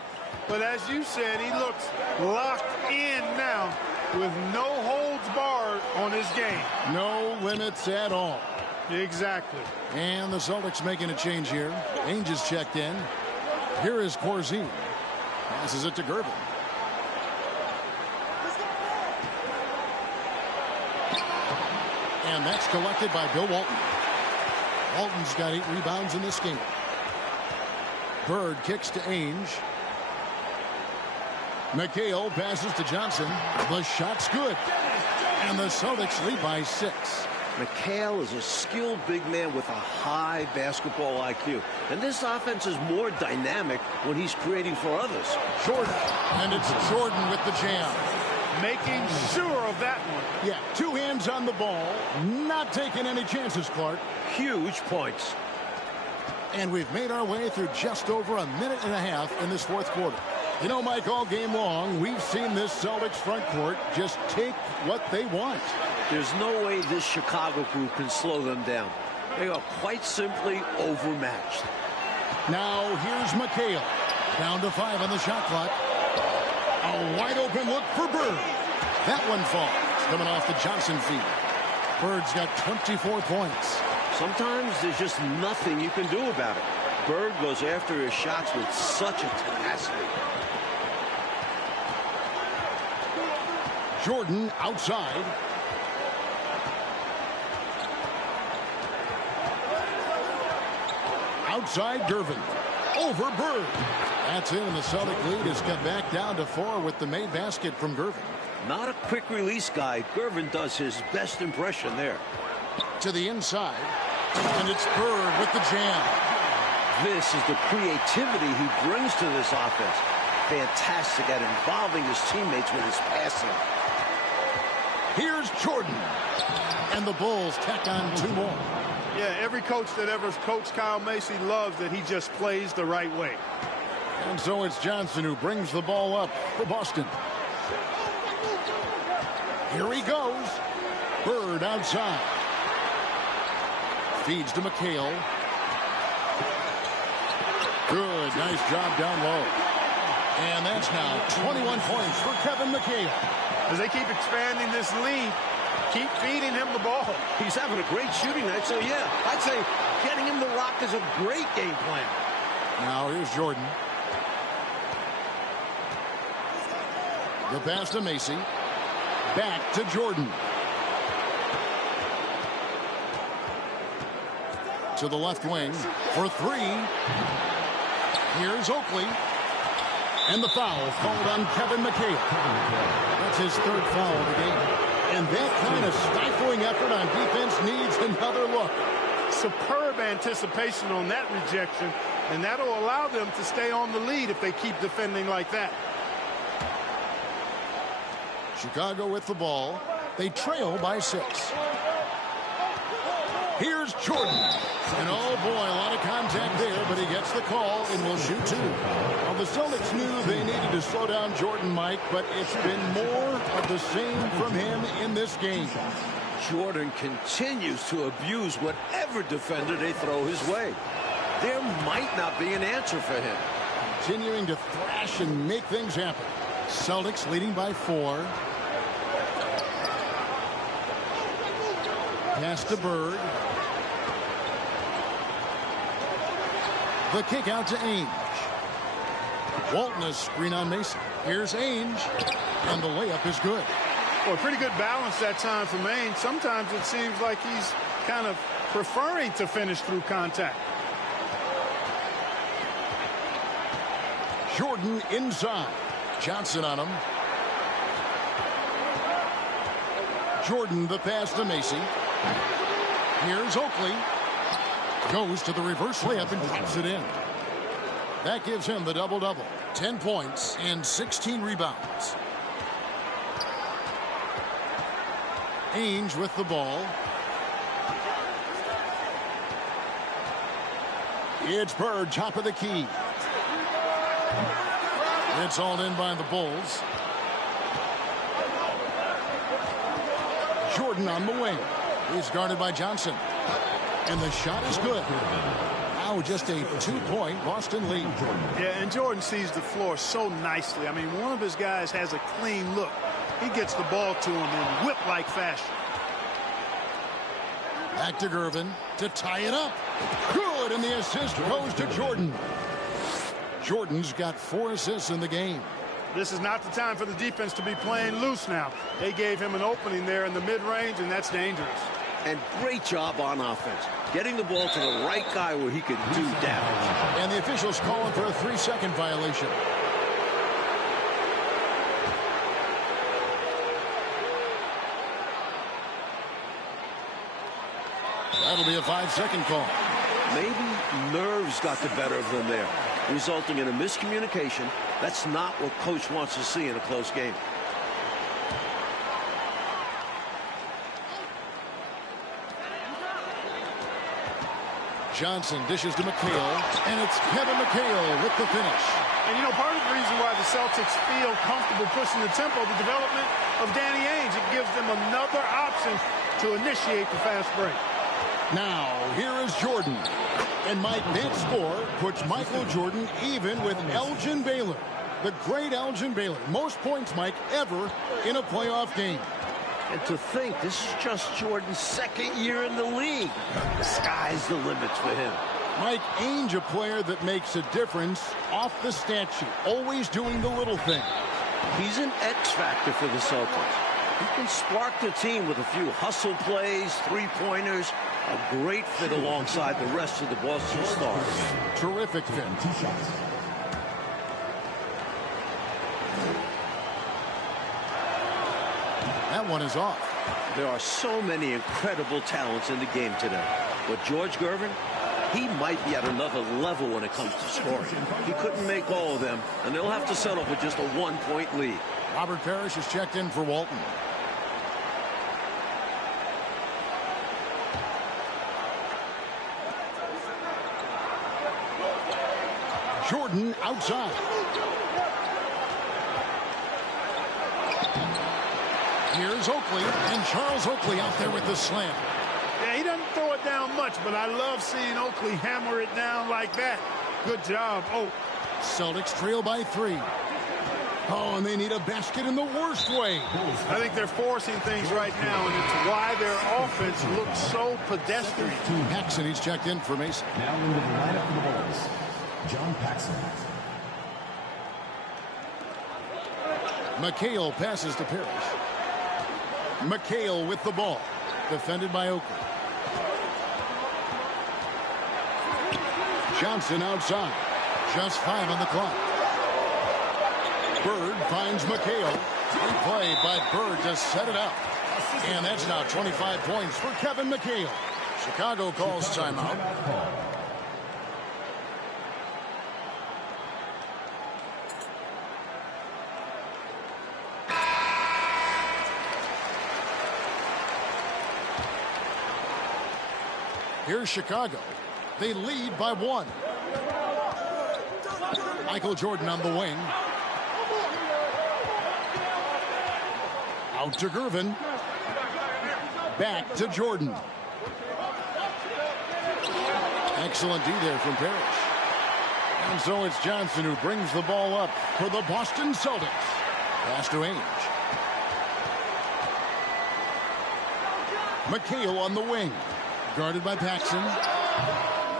But as you said, he looks locked in now with no holds barred on his game. No limits at all. Exactly. And the Celtics making a change here. Ainge is checked in. Here is Corzine. Passes it to Gervin. And that's collected by Bill Walton. Walton's got 8 rebounds in this game. Bird kicks to Ainge. McHale passes to Johnson. The shot's good. And the Celtics lead by 6. McHale is a skilled big man with a high basketball IQ. And this offense is more dynamic when he's creating for others. Jordan. And it's Jordan with the jam. Making sure of that one. Yeah, 2 hands on the ball. Not taking any chances, Clark. Huge points. And we've made our way through just over a minute and a half in this fourth quarter. You know, Mike, all game long, we've seen this Celtics front court just take what they want. There's no way this Chicago group can slow them down. They are quite simply overmatched. Now here's McHale. Down to 5 on the shot clock. A wide open look for Bird. That one falls, coming off the Johnson feed. Bird's got 24 points. Sometimes there's just nothing you can do about it. Bird goes after his shots with such a tenacity. Jordan outside. Outside Gervin. Over Bird. That's it, and the Celtic lead has got back down to 4 with the made basket from Gervin. Not a quick release guy. Gervin does his best impression there. To the inside. And it's Bird with the jam. This is the creativity he brings to this offense. Fantastic at involving his teammates with his passing. Here's Jordan. And the Bulls tack on 2 more. Yeah, every coach that ever coached Kyle Macy loves that he just plays the right way. And so it's Johnson who brings the ball up for Boston. Here he goes. Bird outside. Feeds to McHale. Good, nice job down low. And that's now 21 points for Kevin McHale. As they keep expanding this lead, keep feeding him the ball. He's having a great shooting night, so yeah, I'd say getting him the rock is a great game plan. Now here's Jordan. The pass to Macy. Back to Jordan. To the left wing for 3. Here's Oakley. And the foul called on Kevin McHale. That's his 3rd foul of the game. And that kind of stifling effort on defense needs another look. Superb anticipation on that rejection, and that'll allow them to stay on the lead if they keep defending like that. Chicago with the ball. They trail by 6. Here's Jordan. And oh boy, a lot of contact there, but he gets the call and will shoot 2. Well, the Celtics knew they needed to slow down Jordan, Mike, but it's been more of the same from him in this game. Jordan continues to abuse whatever defender they throw his way. There might not be an answer for him. Continuing to thrash and make things happen. Celtics leading by 4. Pass to Bird. The kick out to Ainge. Walton is screen on Mason. Here's Ainge. And the layup is good. Well, pretty good balance that time from Ainge. Sometimes it seems like he's kind of preferring to finish through contact. Jordan inside. Johnson on him. Jordan the pass to Macy. Here's Oakley. Goes to the reverse layup and drops it in. That gives him the double-double. 10 points and 16 rebounds. Ainge with the ball. It's Bird, top of the key. It's all in by the Bulls. Jordan on the wing. He's guarded by Johnson. And the shot is good. Now just a 2-point Boston lead. Yeah, and Jordan sees the floor so nicely. I mean, one of his guys has a clean look. He gets the ball to him in whip-like fashion. Back to Gervin to tie it up. Good, and the assist goes to Jordan. Jordan's got 4 assists in the game. This is not the time for the defense to be playing loose now. They gave him an opening there in the mid-range, and that's dangerous. And great job on offense. Getting the ball to the right guy where he could do damage. And the officials calling for a 3-second violation. That'll be a 5-second call. Maybe nerves got the better of them there, resulting in a miscommunication. That's not what coach wants to see in a close game. Johnson dishes to McHale, and it's Kevin McHale with the finish. And, you know, part of the reason why the Celtics feel comfortable pushing the tempo, the development of Danny Ainge, it gives them another option to initiate the fast break. Now, here is Jordan. And Mike, that score puts Michael Jordan even with Elgin Baylor. The great Elgin Baylor. Most points, Mike, ever in a playoff game. And to think this is just Jordan's 2nd year in the league. The sky's the limits for him. Mike, Ainge, a player that makes a difference off the stat sheet, always doing the little thing. He's an X factor for the Celtics. He can spark the team with a few hustle plays, 3-pointers, a great fit alongside the rest of the Boston Stars. Terrific fit. That one is off. There are so many incredible talents in the game today. But George Gervin, he might be at another level when it comes to scoring. He couldn't make all of them, and they'll have to settle for just a 1-point lead. Robert Parrish is checked in for Walton. Jordan outside. Here's Oakley, and Charles Oakley out there with the slam. Yeah, he doesn't throw it down much, but I love seeing Oakley hammer it down like that. Good job, Oak. Celtics trail by 3. Oh, and they need a basket in the worst way. I think they're forcing things right now, and it's why their offense looks so pedestrian. Paxson, he's checked in for Mason. Now into the lineup for the Bulls, John Paxson. McHale passes to Parrish. McHale with the ball. Defended by Oakley. Johnson outside. Just 5 on the clock. Bird finds McHale. Great play by Bird to set it up. And that's now 25 points for Kevin McHale. Chicago calls timeout. Here's Chicago. They lead by 1. Michael Jordan on the wing. Out to Gervin. Back to Jordan. Excellent D there from Parrish. And so it's Johnson who brings the ball up for the Boston Celtics. Pass to Ainge. McHale on the wing. Guarded by Paxson.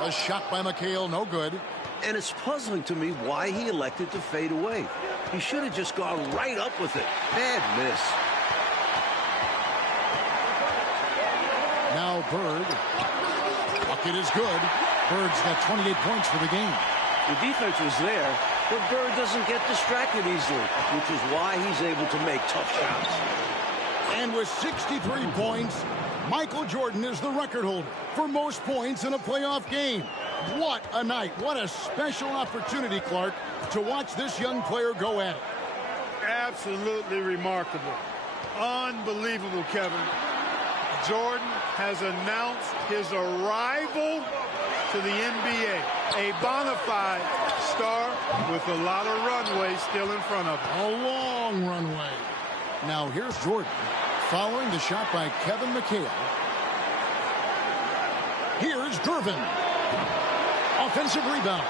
A shot by McHale, no good. And it's puzzling to me why he elected to fade away. He should have just gone right up with it. Bad miss. Now Bird. Bucket is good. Bird's got 28 points for the game. The defense was there, but Bird doesn't get distracted easily, which is why he's able to make tough shots. And with 63 points, Michael Jordan is the record holder for most points in a playoff game. What a night. What a special opportunity, Clark, to watch this young player go at it. Absolutely remarkable. Unbelievable, Kevin. Jordan has announced his arrival to the NBA. A bona fide star with a lot of runway still in front of him. A long runway. Now here's Jordan following the shot by Kevin McHale. Here's Gervin. Offensive rebound.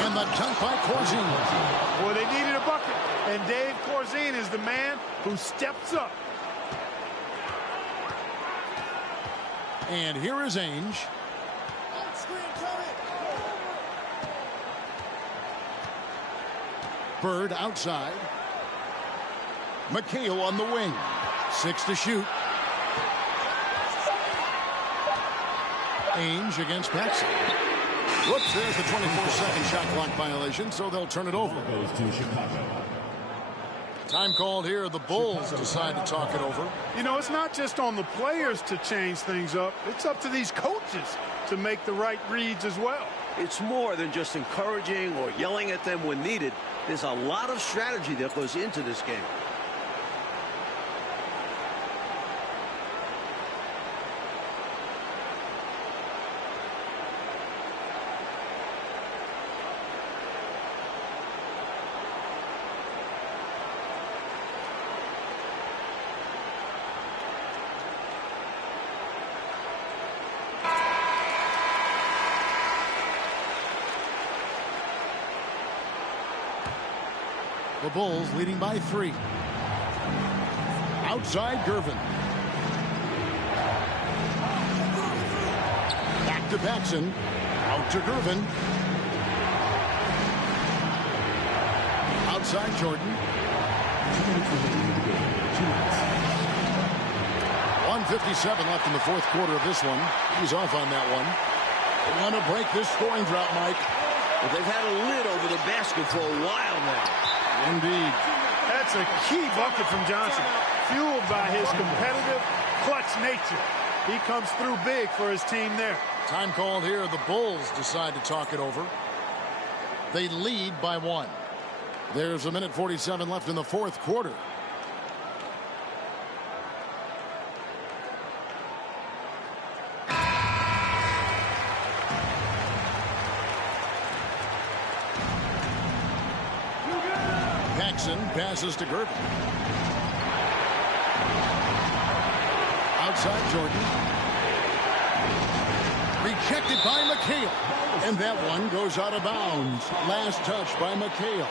And the dunk by Corzine. Well, they needed a bucket, and Dave Corzine is the man who steps up. And here is Ainge. Bird outside. McHale on the wing. 6 to shoot. Ainge against Paxson. Whoops, there's the 24-second shot clock violation, so they'll turn it over. Goes to Chicago. Time called here. The Bulls decide to talk it over. You know, it's not just on the players to change things up. It's up to these coaches to make the right reads as well. It's more than just encouraging or yelling at them when needed. There's a lot of strategy that goes into this game. The Bulls leading by 3. Outside Gervin. Back to Paxson. Out to Gervin. Outside Jordan. 1:57 left in the fourth quarter of this one. He's off on that one. They want to break this scoring drought, Mike. But they've had a lid over the basket for a while now. Indeed. That's a key bucket from Johnson, fueled by his competitive, clutch nature. He comes through big for his team there. Time called here. The Bulls decide to talk it over. They lead by 1. There's a minute 47 left in the fourth quarter. Paxson passes to Gervin. Outside Jordan. Rejected by McHale. And that one goes out of bounds. Last touch by McHale.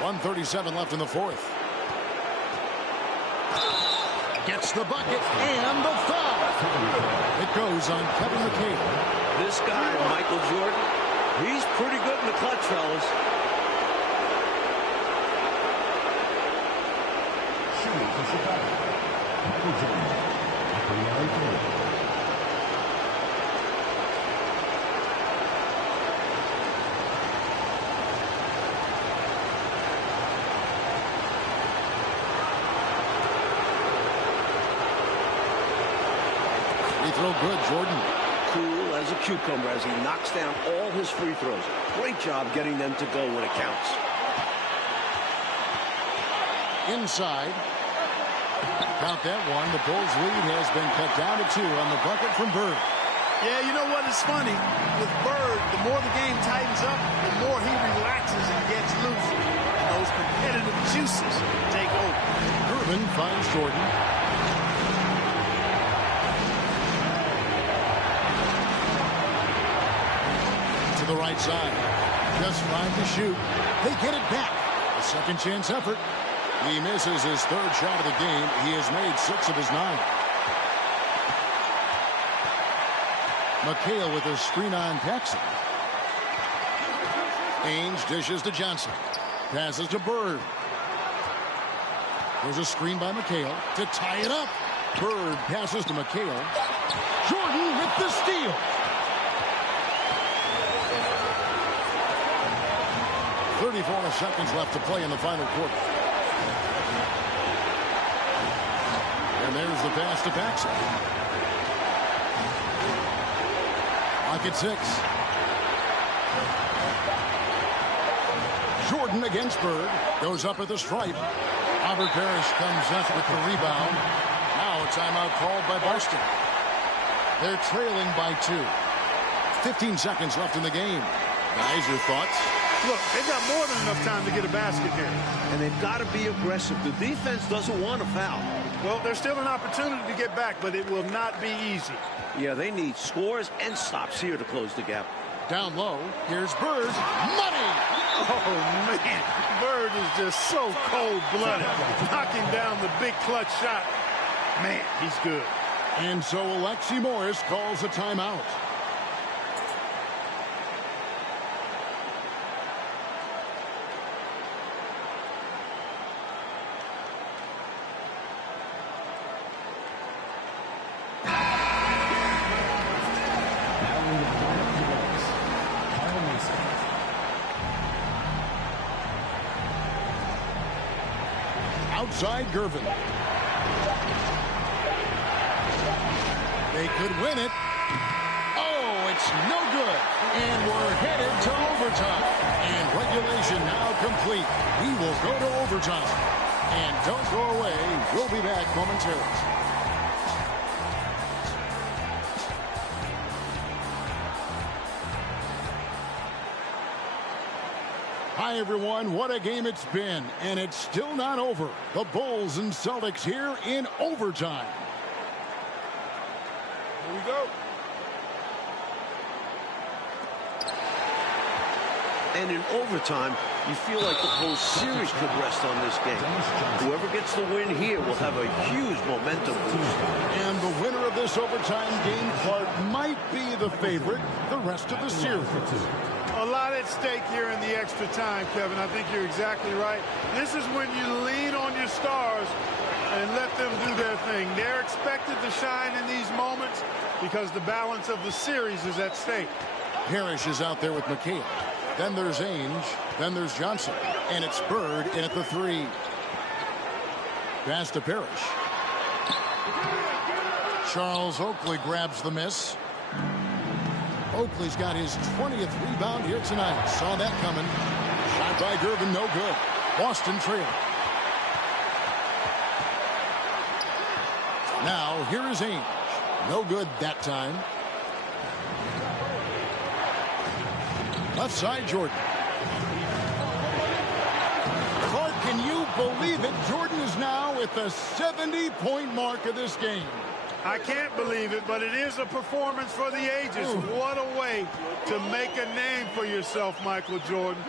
.137 left in the fourth. Gets the bucket and the foul. It goes on Kevin McHale. This guy, Michael Jordan, he's pretty good in the clutch, fellas. Shooting for Chicago, Michael Jordan, at the line for Throw good, Jordan. Cool as a cucumber as he knocks down all his free throws. Great job getting them to go when it counts. Inside. Count that one. The Bulls' lead has been cut down to 2 on the bucket from Bird. Yeah, you know what is funny? With Bird, the more the game tightens up, the more he relaxes and gets loose. And those competitive juices take over. Gervin finds Jordan. The right side. Just 5 to shoot. They get it back. A second chance effort. He misses his third shot of the game. He has made 6 of his 9. McHale with a screen on Paxson. Ainge dishes to Johnson. Passes to Bird. There's a screen by McHale to tie it up. Bird passes to McHale. Jordan with the steal. 34 seconds left to play in the final quarter. And there's the pass to Paxson. Clock at 6. Jordan against Bird. Goes up at the stripe. Robert Parrish comes up with the rebound. Now a timeout called by Boston. They're trailing by 2. 15 seconds left in the game. Guys, your thoughts? Look, they've got more than enough time to get a basket here. And they've got to be aggressive. The defense doesn't want to foul. Well, there's still an opportunity to get back, but it will not be easy. Yeah, they need scores and stops here to close the gap. Down low, here's Bird. Money! Oh, man. Bird is just so cold-blooded. Knocking down the big clutch shot. Man, he's good. And so Alexi Morris calls a timeout. Outside Gervin. They could win it. Oh, it's no good. And we're headed to overtime. And regulation now complete. We will go to overtime. And don't go away. We'll be back momentarily. Hi, everyone. What a game it's been. And it's still not over. The Bulls and Celtics here in overtime. Here we go. And in overtime, you feel like the whole series could rest on this game. Whoever gets the win here will have a huge momentum boost. And the winner of this overtime game, Clark, might be the favorite the rest of the series. A lot at stake here in the extra time, Kevin. I think you're exactly right. This is when you lean on your stars and let them do their thing. They're expected to shine in these moments because the balance of the series is at stake. Parrish is out there with McHale. Then there's Ainge. Then there's Johnson. And it's Bird in at the 3. Pass to Parrish. Charles Oakley grabs the miss. Oakley's got his 20th rebound here tonight. Saw that coming. Shot by Gervin, no good. Boston trailing. Now, here is Ainge. No good that time. Left side, Jordan. Clark, can you believe it? Jordan is now at the 70-point mark of this game. I can't believe it, but it is a performance for the ages. Ooh. What a way to make a name for yourself, Michael Jordan.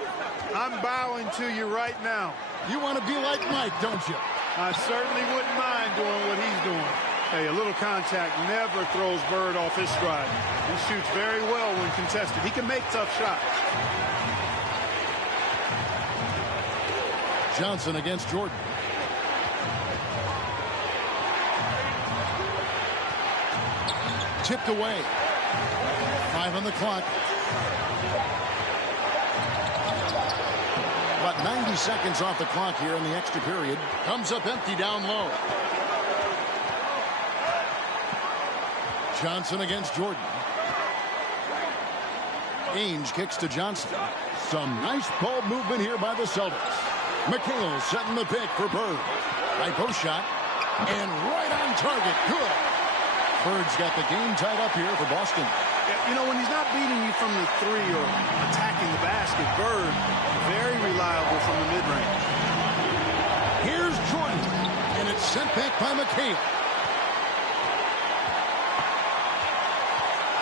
I'm bowing to you right now. You want to be like Mike, don't you? I certainly wouldn't mind doing what he's doing. Hey, a little contact never throws Bird off his stride. He shoots very well when contested. He can make tough shots. Johnson against Jordan. Tipped away. 5 on the clock. About 90 seconds off the clock here in the extra period. Comes up empty down low. Johnson against Jordan. Ainge kicks to Johnson. Some nice ball movement here by the Celtics. McHale setting the pick for Bird. High post shot. And right on target. Good. Bird's got the game tied up here for Boston. You know, when he's not beating you from the three or attacking the basket, Bird, very reliable from the mid-range. Here's Jordan. And it's sent back by McHale.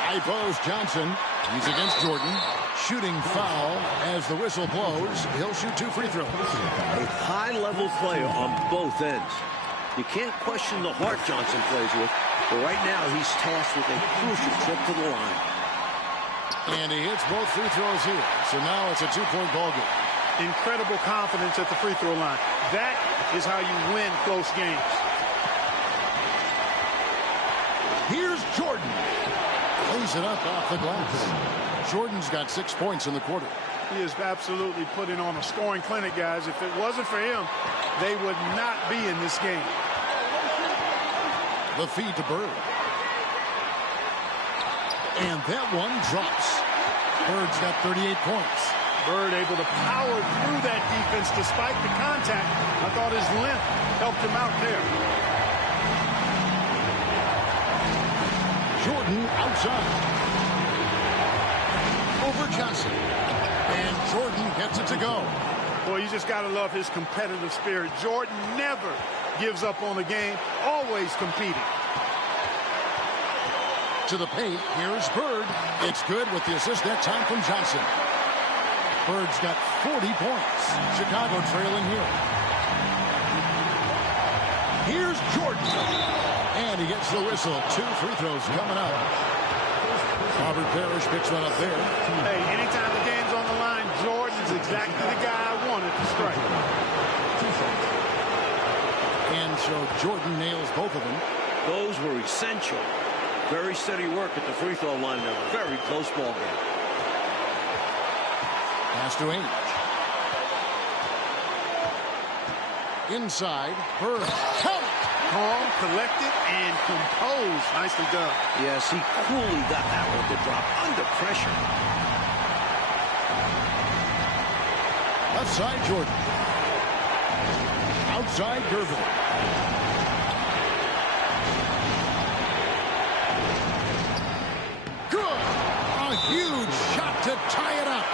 High post, Johnson. He's against Jordan. Shooting foul as the whistle blows. He'll shoot 2 free throws. A high-level player on both ends. You can't question the heart Johnson plays with, but right now he's tasked with a crucial trip to the line. And he hits both free throws here. So now it's a 2-point ball game. Incredible confidence at the free throw line. That is how you win close games. Here's Jordan. Plays it up off the glass. Jordan's got 6 points in the quarter. He is absolutely putting on a scoring clinic, guys. If it wasn't for him, they would not be in this game. The feed to Bird. And that one drops. Bird's got 38 points. Bird able to power through that defense despite the contact. I thought his length helped him out there. Jordan outside. Over Johnson. And Jordan gets it to go. Boy, you just got to love his competitive spirit. Jordan never gives up on the game, always competing. To the paint, here's Bird. It's good with the assist that time from Johnson. Bird's got 40 points. Chicago trailing here. Here's Jordan. And he gets the whistle. 2 free throws coming up. Robert Parrish picks one up there. Hey, anytime the game's on the line, Jordan's exactly the guy I wanted to strike. And so Jordan nails both of them. Those were essential. Very steady work at the free throw line in a very close ball game. Pass to Ainge. Inside, Bird. Count it! Calm, collected, and composed. Nicely done. Yes, he coolly got that one to drop under pressure. Left side, Jordan. Outside, Gervin. Good! A huge shot to tie it up.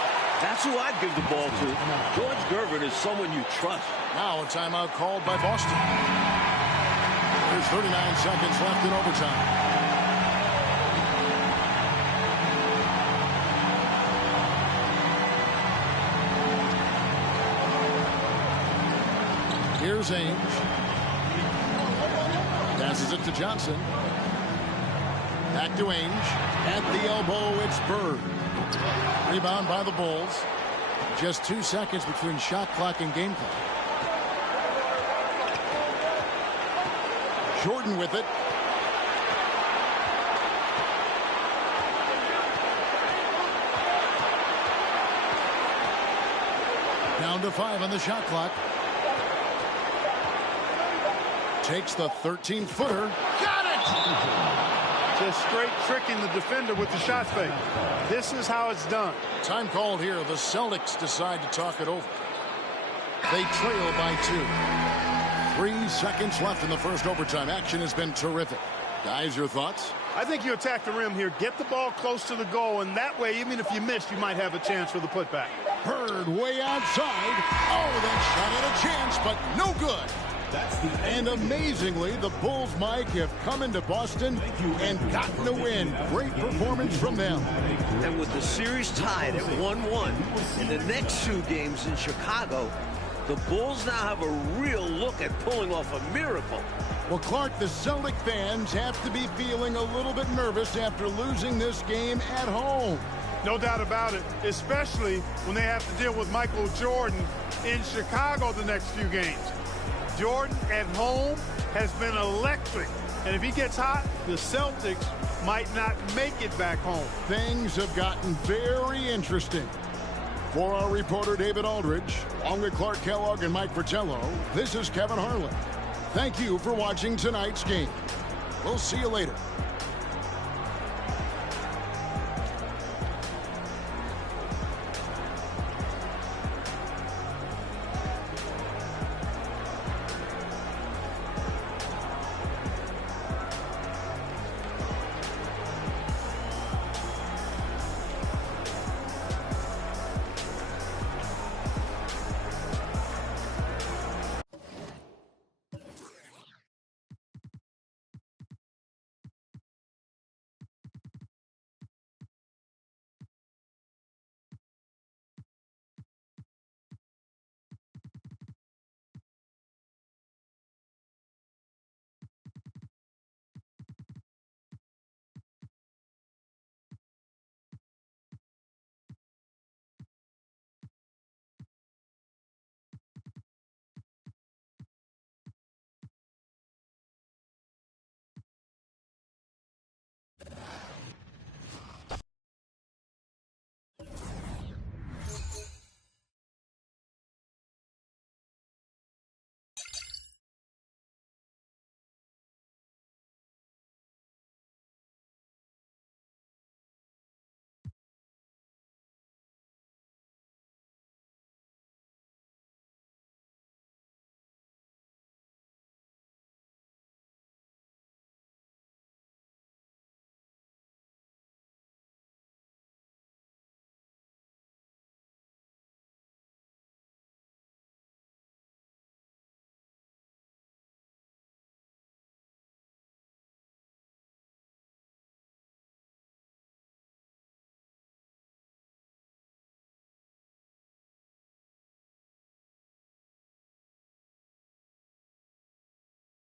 That's who I'd give the ball to. George Gervin is someone you trust. Now a timeout called by Boston. There's 39 seconds left in overtime. Here's Ainge. Passes it to Johnson. Back to Ainge. At the elbow, it's Bird. Rebound by the Bulls. Just 2 seconds between shot clock and game clock. Jordan with it. Down to 5 on the shot clock. Takes the 13-footer. Got it! Just straight tricking the defender with the shot fake. This is how it's done. Time called here. The Celtics decide to talk it over. They trail by 2. 3 seconds left in the first overtime. Action has been terrific. Guys, your thoughts? I think you attack the rim here. Get the ball close to the goal, and that way, even if you miss, you might have a chance for the putback. Hurd way outside. Oh, that shot had a chance, but no good. And amazingly, the Bulls, Mike, have come into Boston and gotten a win. Great performance from them. And with the series tied at 1-1 in the next 2 games in Chicago, the Bulls now have a real look at pulling off a miracle. Well, Clark, the Celtic fans have to be feeling a little bit nervous after losing this game at home. No doubt about it, especially when they have to deal with Michael Jordan in Chicago the next few games. Jordan at home has been electric, and if he gets hot, the Celtics might not make it back home. Things have gotten very interesting. For our reporter David Aldridge, along with Clark Kellogg and Mike Fratello, this is Kevin Harlan. Thank you for watching tonight's game. We'll see you later.